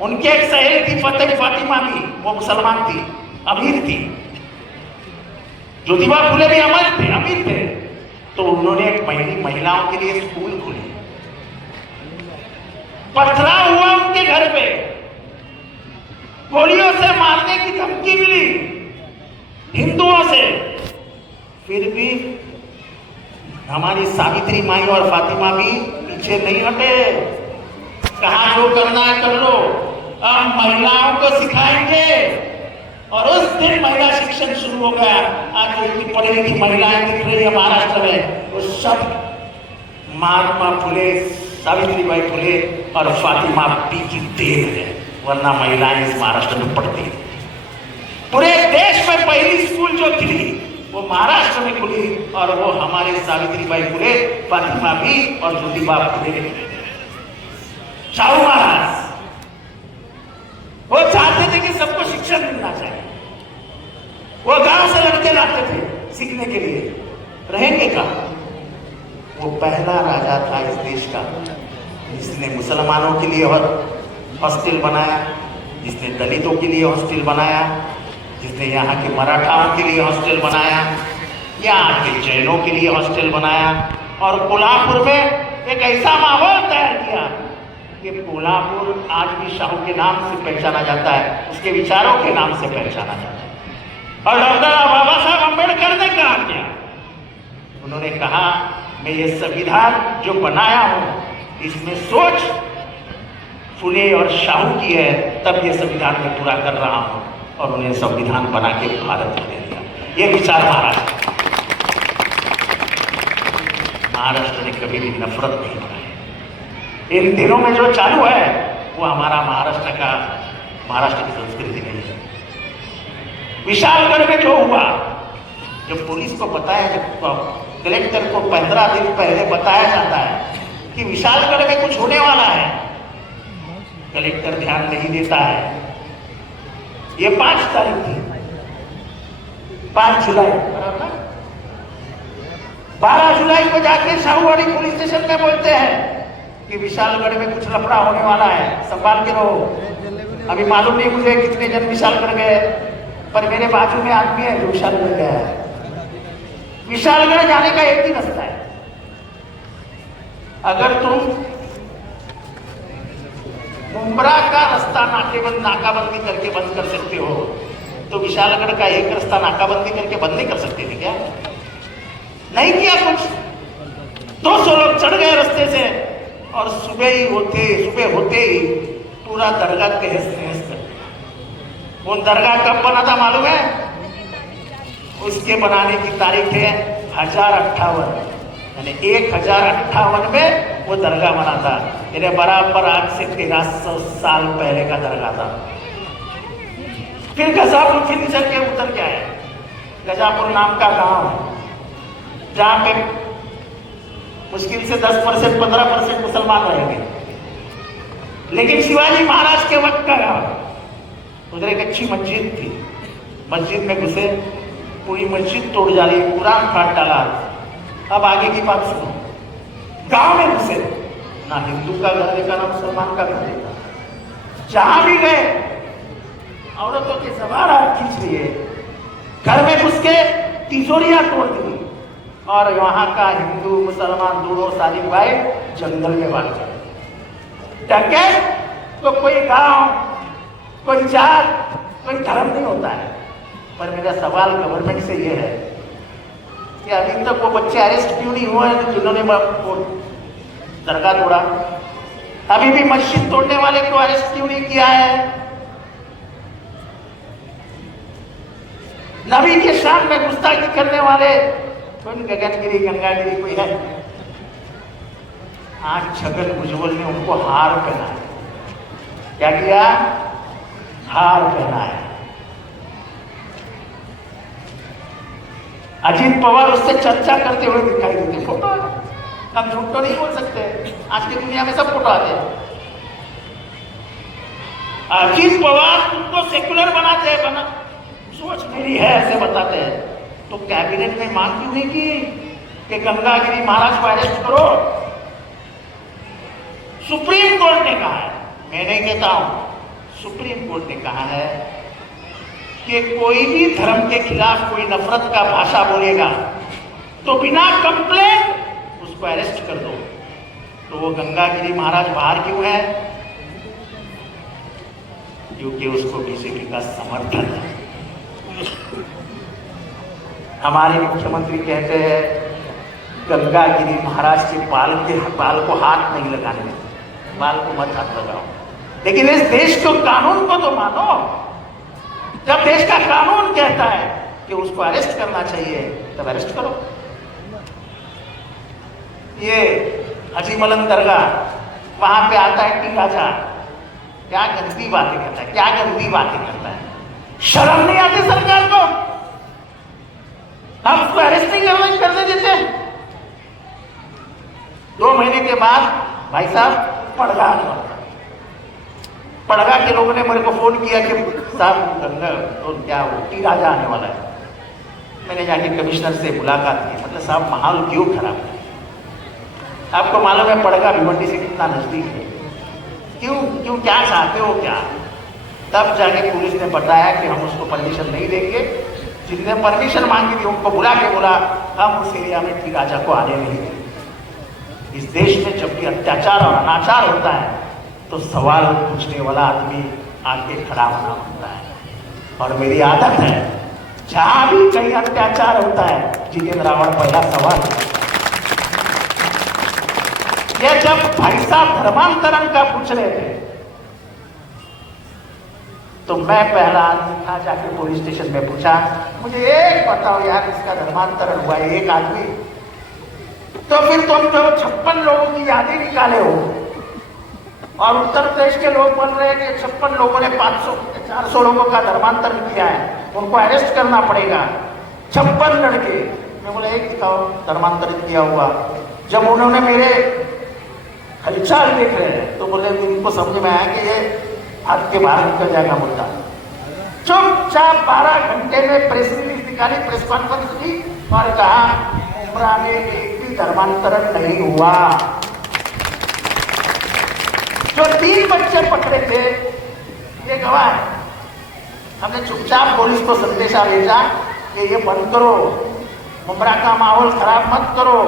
उनकी एक सहेली थी फतेह फातिमा भी, वो मुसलमान थी अमीर थी, ज्योतिबा फुले भी अमीर थे, तो उन्होंने महिलाओं के लिए स्कूल खोले। पथराव हुआ उनके घर पे, गोलियों से मारने की धमकी मिली हिंदुओं से, फिर भी हमारी सावित्री माई और फातिमा भी पीछे नहीं हटे। कहा जो करना है कर लो, अब महिलाओं को सिखाएंगे। और उस दिन महिला शिक्षण शुरू हो गया। आज जो इतनी पढ़ी लिखी महिलाएं दिख रही है महाराष्ट्र में, वो सब महात्मा फुले, सावित्रीबाई फुले और फातिमा पी की देन है, वरना महिलाएं इस महाराष्ट्र में पढ़ती हैं। पूरे देश में पहली स्कूल जो खुली वो महाराष्ट्र में खुली, और वो हमारे सावित्रीबाई फुले, फातिमा भी और ज्योतिबा फुले। शाहू महाराज वो चाहते थे कि सबको शिक्षण मिलना चाहिए। वो गांव से लड़के लाते थे सीखने के लिए। रहेंगे कहाँ? वो पहला राजा था इस देश का जिसने मुसलमानों के लिए हॉस्टल बनाया, जिसने दलितों के लिए हॉस्टल बनाया, जिसने यहाँ के मराठाओं के लिए हॉस्टल बनाया, यहाँ के जैनों के लिए हॉस्टल बनाया, और कोल्हापुर में एक ऐसा माहौल तैयार किया कि कोल्हापुर आज भी शाहू के नाम से पहचाना जाता है, उसके विचारों के नाम से पहचाना जाता है। और डॉक्टर बाबा साहब अम्बेडकर ने कहा क्या? उन्होंने कहा मैं ये संविधान जो बनाया हूं इसमें सोच फुले और शाहू की है, तब ये संविधान में पूरा कर रहा हूं। और उन्हें संविधान बना के भारत को दे दिया। ये विचार महाराष्ट्र ने कभी भी नफरत नहीं बनाई। इन दिनों में जो चालू है वो हमारा महाराष्ट्र की संस्कृति नहीं है। विशालगढ़ में जो हुआ, जब पुलिस को बताया, जब कलेक्टर को 15 दिन पहले बताया जाता है कि विशालगढ़ में कुछ होने वाला है, कलेक्टर ध्यान नहीं देता है। ये 5 तारीख थी, 5 जुलाई, 12 जुलाई को जाके शाहूवाड़ी पुलिस स्टेशन में बोलते हैं कि विशालगढ़ में कुछ लफड़ा होने वाला है, संभाल के रहो। अभी मालूम नहीं मुझे कितने जन विशालगढ़ गए, पर मेरे बाजू में आदमी है जो विशालगढ़ गया है। विशालगढ़ जाने का एक ही रास्ता है। अगर तुम मुंब्रा का रास्ता नाकाबंदी करके बंद कर सकते हो, तो विशालगढ़ का एक रास्ता नाकाबंदी करके बंद नहीं कर सकते थे क्या? नहीं किया कुछ। 200 लोग चढ़ गए रास्ते से, और सुबह होते ही पूरा दरगाह तहस नहस कर दिया। वो दरगाह कब बना था मालूम है? उसके बनाने की तारीख है 1058, यानी 1058 में वो दरगाह बना था। यानी बराबर आज से 1300 साल पहले का दरगाह था। फिर गजापुर फिर निचल के उतर के आए। गजापुर नाम का गांव है जहां पे मुश्किल से 10% 15% मुसलमान रहेंगे, लेकिन शिवाजी महाराज के वक्त का गांव। उधर एक अच्छी मस्जिद थी, मस्जिद में घुसे, पूरी मस्जिद तोड़ डाली, कुरान फाड़ डाला। अब आगे की बात सुनो। गांव में घुसे, ना हिंदू का घर देखा ना मुसलमान का घर देखा। जहां भी गए औरतों के सवार खींच लिए, घर में घुस के तिजोरियां तोड़ दी, और वहां का हिंदू मुसलमान दोनों साजिद भाई जंगल में भाग गए। डकैत तो कोई गांव, कोई जात, कोई धर्म नहीं होता है। पर मेरा सवाल गवर्नमेंट से यह है कि अभी तक वो बच्चे अरेस्ट क्यों नहीं हुए हैं जिन्होंने दरगाह तोड़ा? अभी भी मस्जिद तोड़ने वाले को अरेस्ट क्यों नहीं किया है? नबी के शान में गुस्ताखी करने वाले कोई गगनगिरी गंगागिरी कोई है? आज छगन भुजबल ने उनको हार पहनाया। क्या किया? हार पहनाया। अजीत पवार उससे चर्चा करते हुए दिखाई देते। फोटो, हम झूठ तो नहीं बोल सकते, आज की दुनिया में सब फोटो आते हैं। अजीत पवार उनको सेकुलर बनाते हैं, सोच मेरी है ऐसे बताते हैं। तो कैबिनेट में मांग क्यों नहीं की कि गंगागिरी महाराज को अरेस्ट करो? सुप्रीम कोर्ट ने कहा है, मैं नहीं कहता हूं, सुप्रीम कोर्ट ने कहा है कि कोई भी धर्म के खिलाफ कोई नफरत का भाषा बोलेगा तो बिना कंप्लेन उसको अरेस्ट कर दो। तो वो गंगागिरी महाराज बाहर क्यों है? क्योंकि उसको बीजेपी का समर्थन है। हमारे मुख्यमंत्री कहते हैं गंगागिरी महाराज के बाल को हाथ नहीं लगाने में, बाल को मत हाथ लगाओ। लेकिन इस देश के कानून को तो मानो। जब देश का कानून कहता है कि उसको अरेस्ट करना चाहिए तब अरेस्ट करो। ये हाजी मलंग दरगाह, वहां पे आता है टी राजा, क्या गंदी बातें करता है, क्या गंदी बातें करता है। शर्म नहीं आती सरकार को? हम उसको अरेस्ट नहीं करने देते। 2 महीने के बाद भाई साहब पड़गा के लोगों ने मेरे को फोन किया कि साहब गंगा तो क्या वो टी राजा आने वाला है। मैंने जाके कमिश्नर से मुलाकात की, मतलब साहब माहौल क्यों खराब है? आपको मालूम है पड़गा भिवंडी से कितना नजदीक है, क्यों क्या चाहते हो क्या? तब जाके पुलिस ने बताया कि हम उसको परमिशन नहीं देंगे। जिसने परमिशन मांगी थी उनको बुला के बोला हम उस एरिया में टी राजा को आने नहीं देंगे। इस देश में जब भी अत्याचार और अनाचार होता है तो सवाल पूछने वाला आदमी आके खड़ा होना होता है। और मेरी आदत है जहां भी कहीं अत्याचार होता है जितेंद्र रावण पहला सवाल। ये जब भाई साहब धर्मांतरण का पूछ रहे थे तो मैं पहला आदमी था जाके पुलिस स्टेशन में पूछा, मुझे एक बताओ यार इसका धर्मांतरण हुआ है एक आदमी, तो फिर तुम जो 56 लोगों की यादें निकाले हो और उत्तर प्रदेश के लोग बोल रहे हैं कि 56 लोगों ने 400 लोगों का धर्मांतरण किया है, उनको अरेस्ट करना पड़ेगा। 56 लड़के, मैं बोला एक दिखाओ धर्मांतरित किया हुआ। जब उन्होंने मेरे हलचल देख रहे हैं तो बोले उनको समझ में आया कि ये हाथ के बाहर निकल जाएगा मुद्दा। चुपचाप 12 घंटे में प्रेस रिलीज निकाली, प्रेस कॉन्फ्रेंस की और कहा उमरा में एक भी धर्मांतरण नहीं हुआ। जो 3 बच्चे पकड़े थे ये गवाह है। हमने चुपचाप पुलिस को संदेशा भेजा कि ये बंद करो, मुमरा का माहौल खराब मत करो।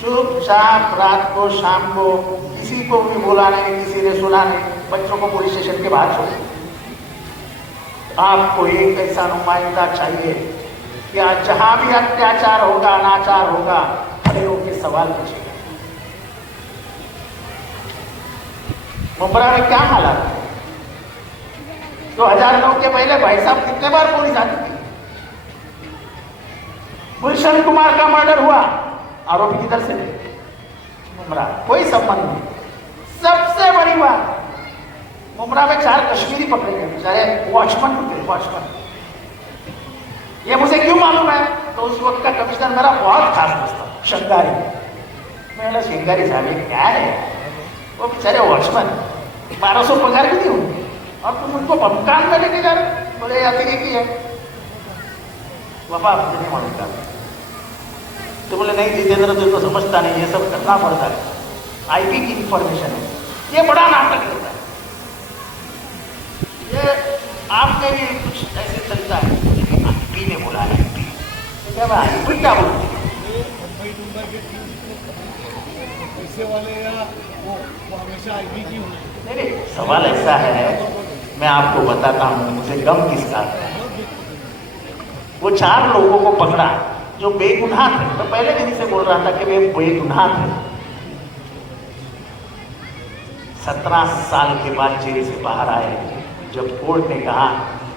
चुपचाप रात को शाम को किसी को भी बोला नहीं, किसी ने सुना नहीं, बच्चों को पुलिस स्टेशन के बाहर छोड़। आपको एक ऐसा नुमाइंदा चाहिए कि जहां भी अत्याचार होगा अनाचार होगा खड़े होकर सवाल पूछेगा। मुंबरा में क्या हालात है? 2009 के पहले भाई साहब कितने बार पुलिस आती थी? गुलशन कुमार का मर्डर हुआ, आरोपी किधर से थे? मुंबरा, कोई संबंध नहीं। सबसे बड़ी बात, मुंबरा में 4 कश्मीरी पकड़े गए, बेचारे वॉचमैन थे, वॉचमैन। ये मुझे क्यों मालूम है? तो उस वक्त का कमिश्नर मेरा बहुत खास दोस्त था, शंगारी। मैंने शंगारी साहब ये क्या है? वो बेचारे वॉचमैन 1200 पगार भी दी होंगी और तुम उनको बमकान में लेके जा रहे? बोले अतिरेकी है, वफा मुझे नहीं मालूम था। तो बोले नहीं जितेंद्र तो समझता नहीं, ये सब करना पड़ता है, आईपी की इंफॉर्मेशन है, ये बड़ा नाटक होता है। ये आप में भी कुछ ऐसे चलता है, आईपी ने बोला है, क्या बात आईपी क्या बोलते हैं? वाले या वो हमेशा आईपी की नहीं, सवाल ऐसा है, मैं आपको बताता हूँ मुझे गम किसका है। वो 4 लोगों को पकड़ा जो बेगुनाह थे। मैं पहले दिन से बोल रहा था कि वे बेगुनाह थे। 17 साल के बाद जेल से बाहर आए जब कोर्ट ने कहा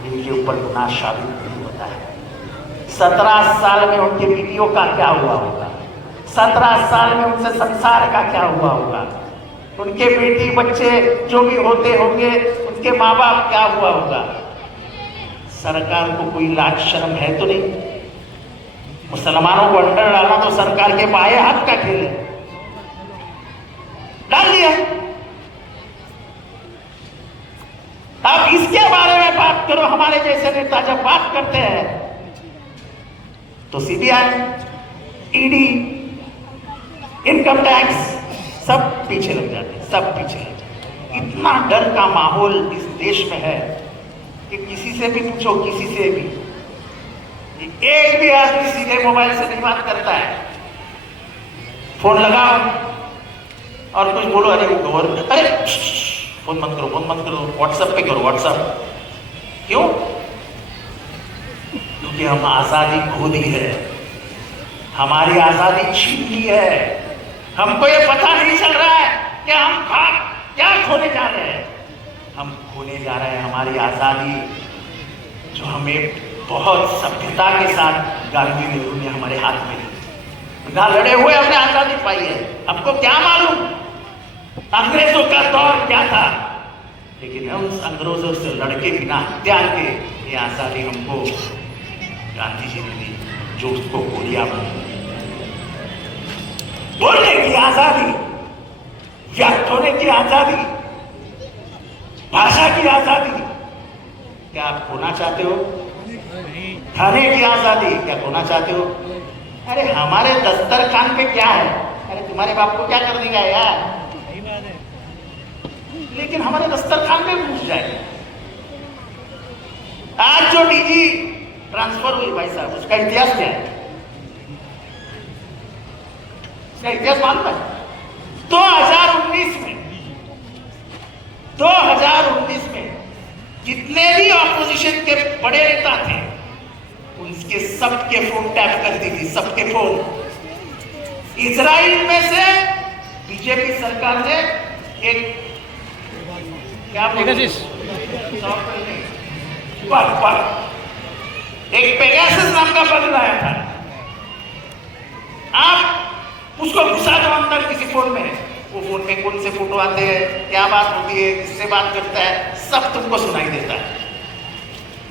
इनके ऊपर गुनाह साबित नहीं होता है। 17 साल में उनके वीडियो का क्या हुआ होगा? 17 साल में उनसे संसार का क्या हुआ होगा? उनके बेटी बच्चे जो भी होते होंगे उनके माँ बाप क्या हुआ होगा? सरकार को कोई लाज शर्म है तो नहीं? मुसलमानों को अंडर डालना तो सरकार के बाएं हाथ का खेल है, डाल दिया। अब इसके बारे में बात करो, हमारे जैसे नेता जब बात करते हैं तो सीबीआई, ईडी, इनकम टैक्स सब पीछे लग जाते हैं, सब पीछे लग जाते हैं। इतना डर का माहौल इस देश में है कि किसी से भी पूछो, किसी से भी, एक भी आदमी सीधे मोबाइल से नहीं बात करता है। फोन लगाओ और कुछ बोलो, अरे वो गवर्नमेंट, अरे फोन मत करो, फोन मत करो, व्हाट्सएप पे करो, व्हाट्सएप। क्यों? क्योंकि हम आजादी खो दी है, हमारी आजादी छीन ली है। हमको ये पता नहीं चल रहा है कि हम क्या खोने जा रहे हैं। हम खोने जा रहे हैं हमारी आजादी, जो हमें बहुत सभ्यता के साथ गांधी नेहरू ने हमारे हाथ में बिना लड़े हुए हमने आजादी पाई है। हमको क्या मालूम अंग्रेजों का दौर क्या था, लेकिन उस अंग्रेजों से लड़के बिना हथियार के ये आजादी हमको गांधी जी ने दी, जो उसको गोलियां मारी। बोलने की आजादी, व्यक्त होने की आजादी, भाषा की आजादी, क्या आप खोना चाहते हो? खाने की आजादी क्या खोना चाहते हो? अरे हमारे दस्तरखान पे क्या है? अरे तुम्हारे बाप को क्या कर देगा यार, लेकिन हमारे दस्तरखान पे घुस जाएगा। आज जो डीजी ट्रांसफर हुई भाई साहब, उसका इतिहास क्या है? इसका इतिहास मालूम है? 2019 में जितने भी ऑपोजिशन के बड़े नेता थे, उनके सबके फोन टैप कर दी थी, सबके फोन। इजराइल में से बीजेपी सरकार ने एक एक पेगासस नाम का बग लाया था। आप उसको घुसा दो अंदर किसी फोन में, वो फोन में कौन से फोटो आते हैं, क्या बात होती है, किससे बात करता है, सब तुमको सुनाई देता है।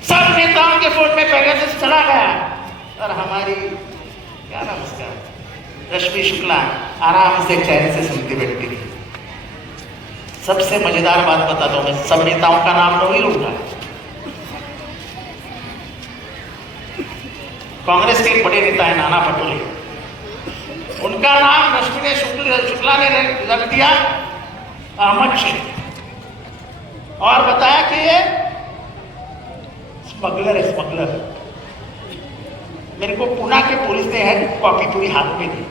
सब नेताओं के फोन में पेगासस चला गया और हमारी क्या नाम उसका, रश्मि शुक्ला आराम से चैन से सुनती बैठती थी। सबसे मजेदार बात बताता हूं मैं, सब नेताओं का नाम नहीं लूंगा। कांग्रेस के एक बड़े नेता है नाना पटोले, उनका नाम रश्मि शुक्ला ने रख दिया अहमद शेख और बताया कि ये स्मगलर है, स्मगलर। मेरे को पुणे के पुलिस ने है कॉपी पूरी हाथ में दी,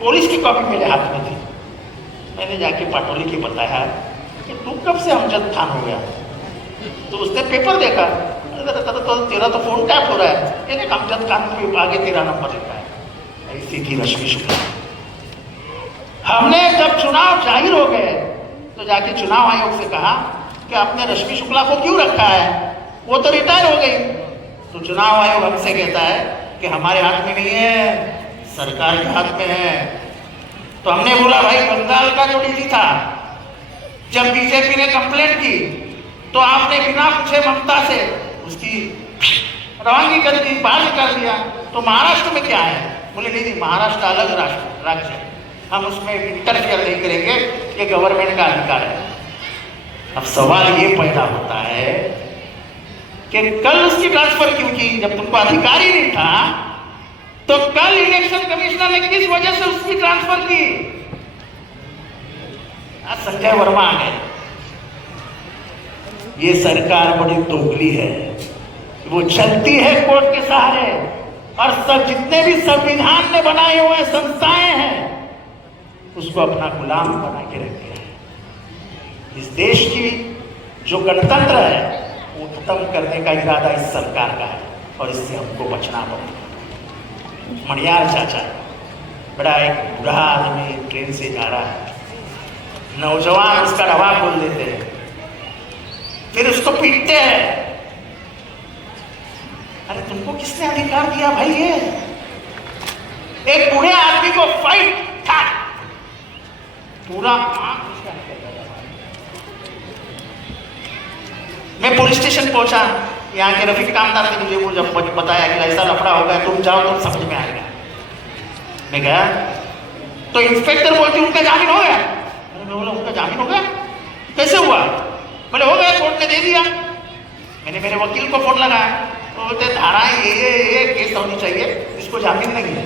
पुलिस की कॉपी मेरे हाथ में थी। मैंने जाके पटोले की बताया कि तू कब से अमजद खान हो गया? तो उसने पेपर देखा, तो तेरा तो फोन टैप हो रहा है, ये अमजद खान के आगे तेरा नंबर लिखा है। ऐसी थी रश्मि शुक्ला। हमने जब चुनाव जाहिर हो गए तो जाके चुनाव आयोग से कहा कि आपने रश्मि शुक्ला को क्यों रखा है, वो तो रिटायर हो गई। तो चुनाव आयोग हमसे कहता है कि हमारे हाथ में नहीं है, सरकार के हाथ में है। तो हमने बोला भाई बंगाल का जो डीजी था, जब बीजेपी ने कंप्लेंट की तो आपने बिना पूछे ममता से उसकी रवानगी कर दी, बाहर कर दिया। तो महाराष्ट्र में क्या है? बोले नहीं, महाराष्ट्र अलग राज्य है, हम उसमें इंटरफेयर नहीं करेंगे, ये गवर्नमेंट का अधिकार है। अब सवाल ये पैदा होता है कि कल उसकी ट्रांसफर क्यों की? जब तुमको अधिकार ही नहीं था तो कल इलेक्शन कमिश्नर ने किस वजह से उसकी ट्रांसफर की? आज संजय वर्मा आ गए। ये सरकार बड़ी दोगली है, वो चलती है कोर्ट के सहारे और सब जितने भी संविधान ने बनाए हुए संस्थाएं हैं उसको अपना गुलाम बना के रख दिया है। इस देश की जो गणतंत्र है वो खत्म करने का इरादा इस सरकार का है और इससे हमको बचना पड़ेगा। मणियार चाचा, बड़ा एक बूढ़ा आदमी ट्रेन से जा रहा है, नौजवान उसका रवा खोल देते हैं, फिर उसको पीटते हैं। अरे तुमको किसने अधिकार दिया भाई? ये एक बूढ़े आदमी को फाइट था, पूरा मैं पुलिस स्टेशन पहुंचा, यहाँ के रफीक कामदार ने मुझे वो जब बताया कि ऐसा लफड़ा हो गया, तुम जाओ तो समझ में आएगा। मैं गया तो इंस्पेक्टर बोलती उनका जामीन हो गया। मैं बोला उनका जामीन हो गया? कैसे हुआ? बोले हो गया, कोर्ट ने दे दिया। मैंने मेरे वकील को फोन लगाया, तो बोलते धाराएं ये केस होनी चाहिए, इसको जामीन नहीं है,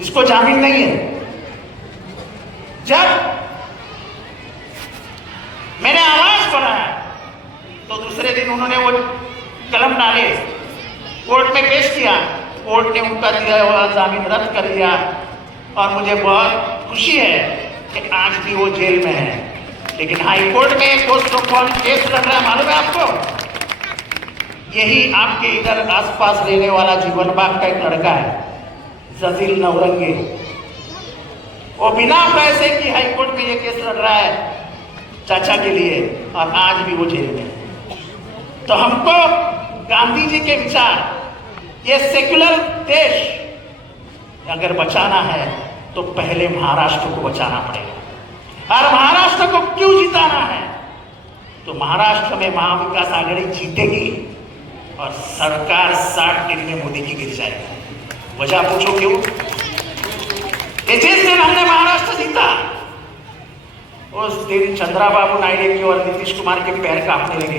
इसको जामीन नहीं है। जब तो दूसरे दिन उन्होंने वो कलम डाले, कोर्ट में पेश किया, कोर्ट ने उनका दिया हुआ जामीन रद्द कर दिया और मुझे बहुत खुशी है कि आज भी वो जेल में है। लेकिन हाई कोर्ट में एक पोस्ट ऑफ कॉल केस लड़ रहा है, मालूम है आपको? यही आपके इधर आसपास रहने वाला जीवन बाग का एक लड़का है, जजील नौरंगी। वो बिना पैसे की हाई कोर्ट में ये केस लड़ रहा है चाचा के लिए और आज भी वो जेल में है। तो हमको गांधी जी के विचार, ये सेक्युलर देश अगर बचाना है तो पहले महाराष्ट्र को बचाना पड़ेगा। और महाराष्ट्र को क्यों जिताना है? तो महाराष्ट्र में महाविकास आघाड़ी जीतेगी और सरकार 60 दिन में मोदी की गिर जाएगी। वजह पूछो क्यों? जिस दिन हमने महाराष्ट्र जीता उस दिन चंद्रबाबू नायडू की और नीतीश कुमार के पैर कांपने लगे।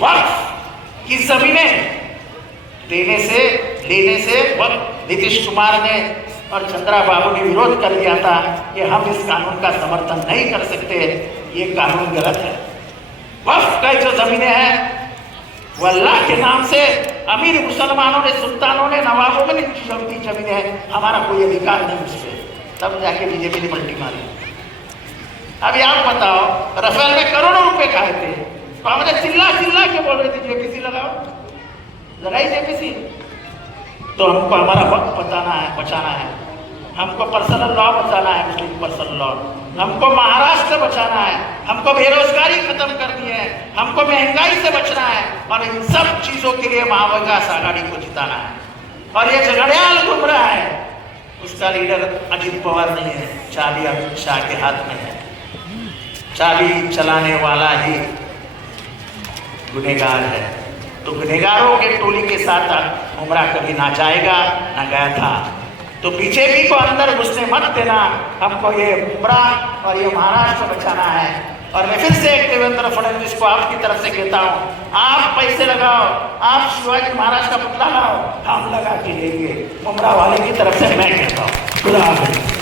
वक्फ की जमीनें लेने से वक्त नीतीश कुमार ने और चंद्रबाबू ने विरोध कर दिया था कि हम इस कानून का समर्थन नहीं कर सकते, ये कानून गलत है। वक्फ का जो जमीनें हैं वो अल्लाह के नाम से अमीर मुसलमानों ने, सुल्तानों ने, नवाबों ने दी जमीन है, हमारा कोई अधिकार नहीं उस पर। तब जाके बीजेपी ने पलटी मारी। अभी आप बताओ, राफेल में करोड़ों रुपए खाए थे तो हमें चिल्ला के बोल रहे थे जेपीसी लगाओ, लगाई जेपीसी। तो हमको हमारा वक्त बचाना है, हमको पर्सनल लॉ बचाना है, मुस्लिम पर्सनल लॉ, हमको महाराष्ट्र बचाना है, हमको बेरोजगारी खत्म करनी है, हमको महंगाई से बचना है और इन सब चीजों के लिए महाविकास आघाड़ी को जिताना है। और ये झगड़ियाल घूम रहा है, उसका लीडर अजित पवार नहीं है, चाबी अमित शाह के हाथ में है। चाबी चलाने वाला ही गुनहगार है। तो गुनहगारों के टोली के साथ उमरा कभी ना जाएगा ना गया था। तो बीजेपी को अंदर घुसने मत देना, हमको ये उमरा और ये महाराष्ट्र बचाना है। और मैं फिर से एक देवेंद्र फडणवीस को आपकी तरफ से कहता हूँ, आप पैसे लगाओ, आप शिवाजी महाराज का पुतला लाओ, हम लगा के लेंगे। उमरा वाले की तरफ से मैं कहता हूँ खुदा हाफिज़।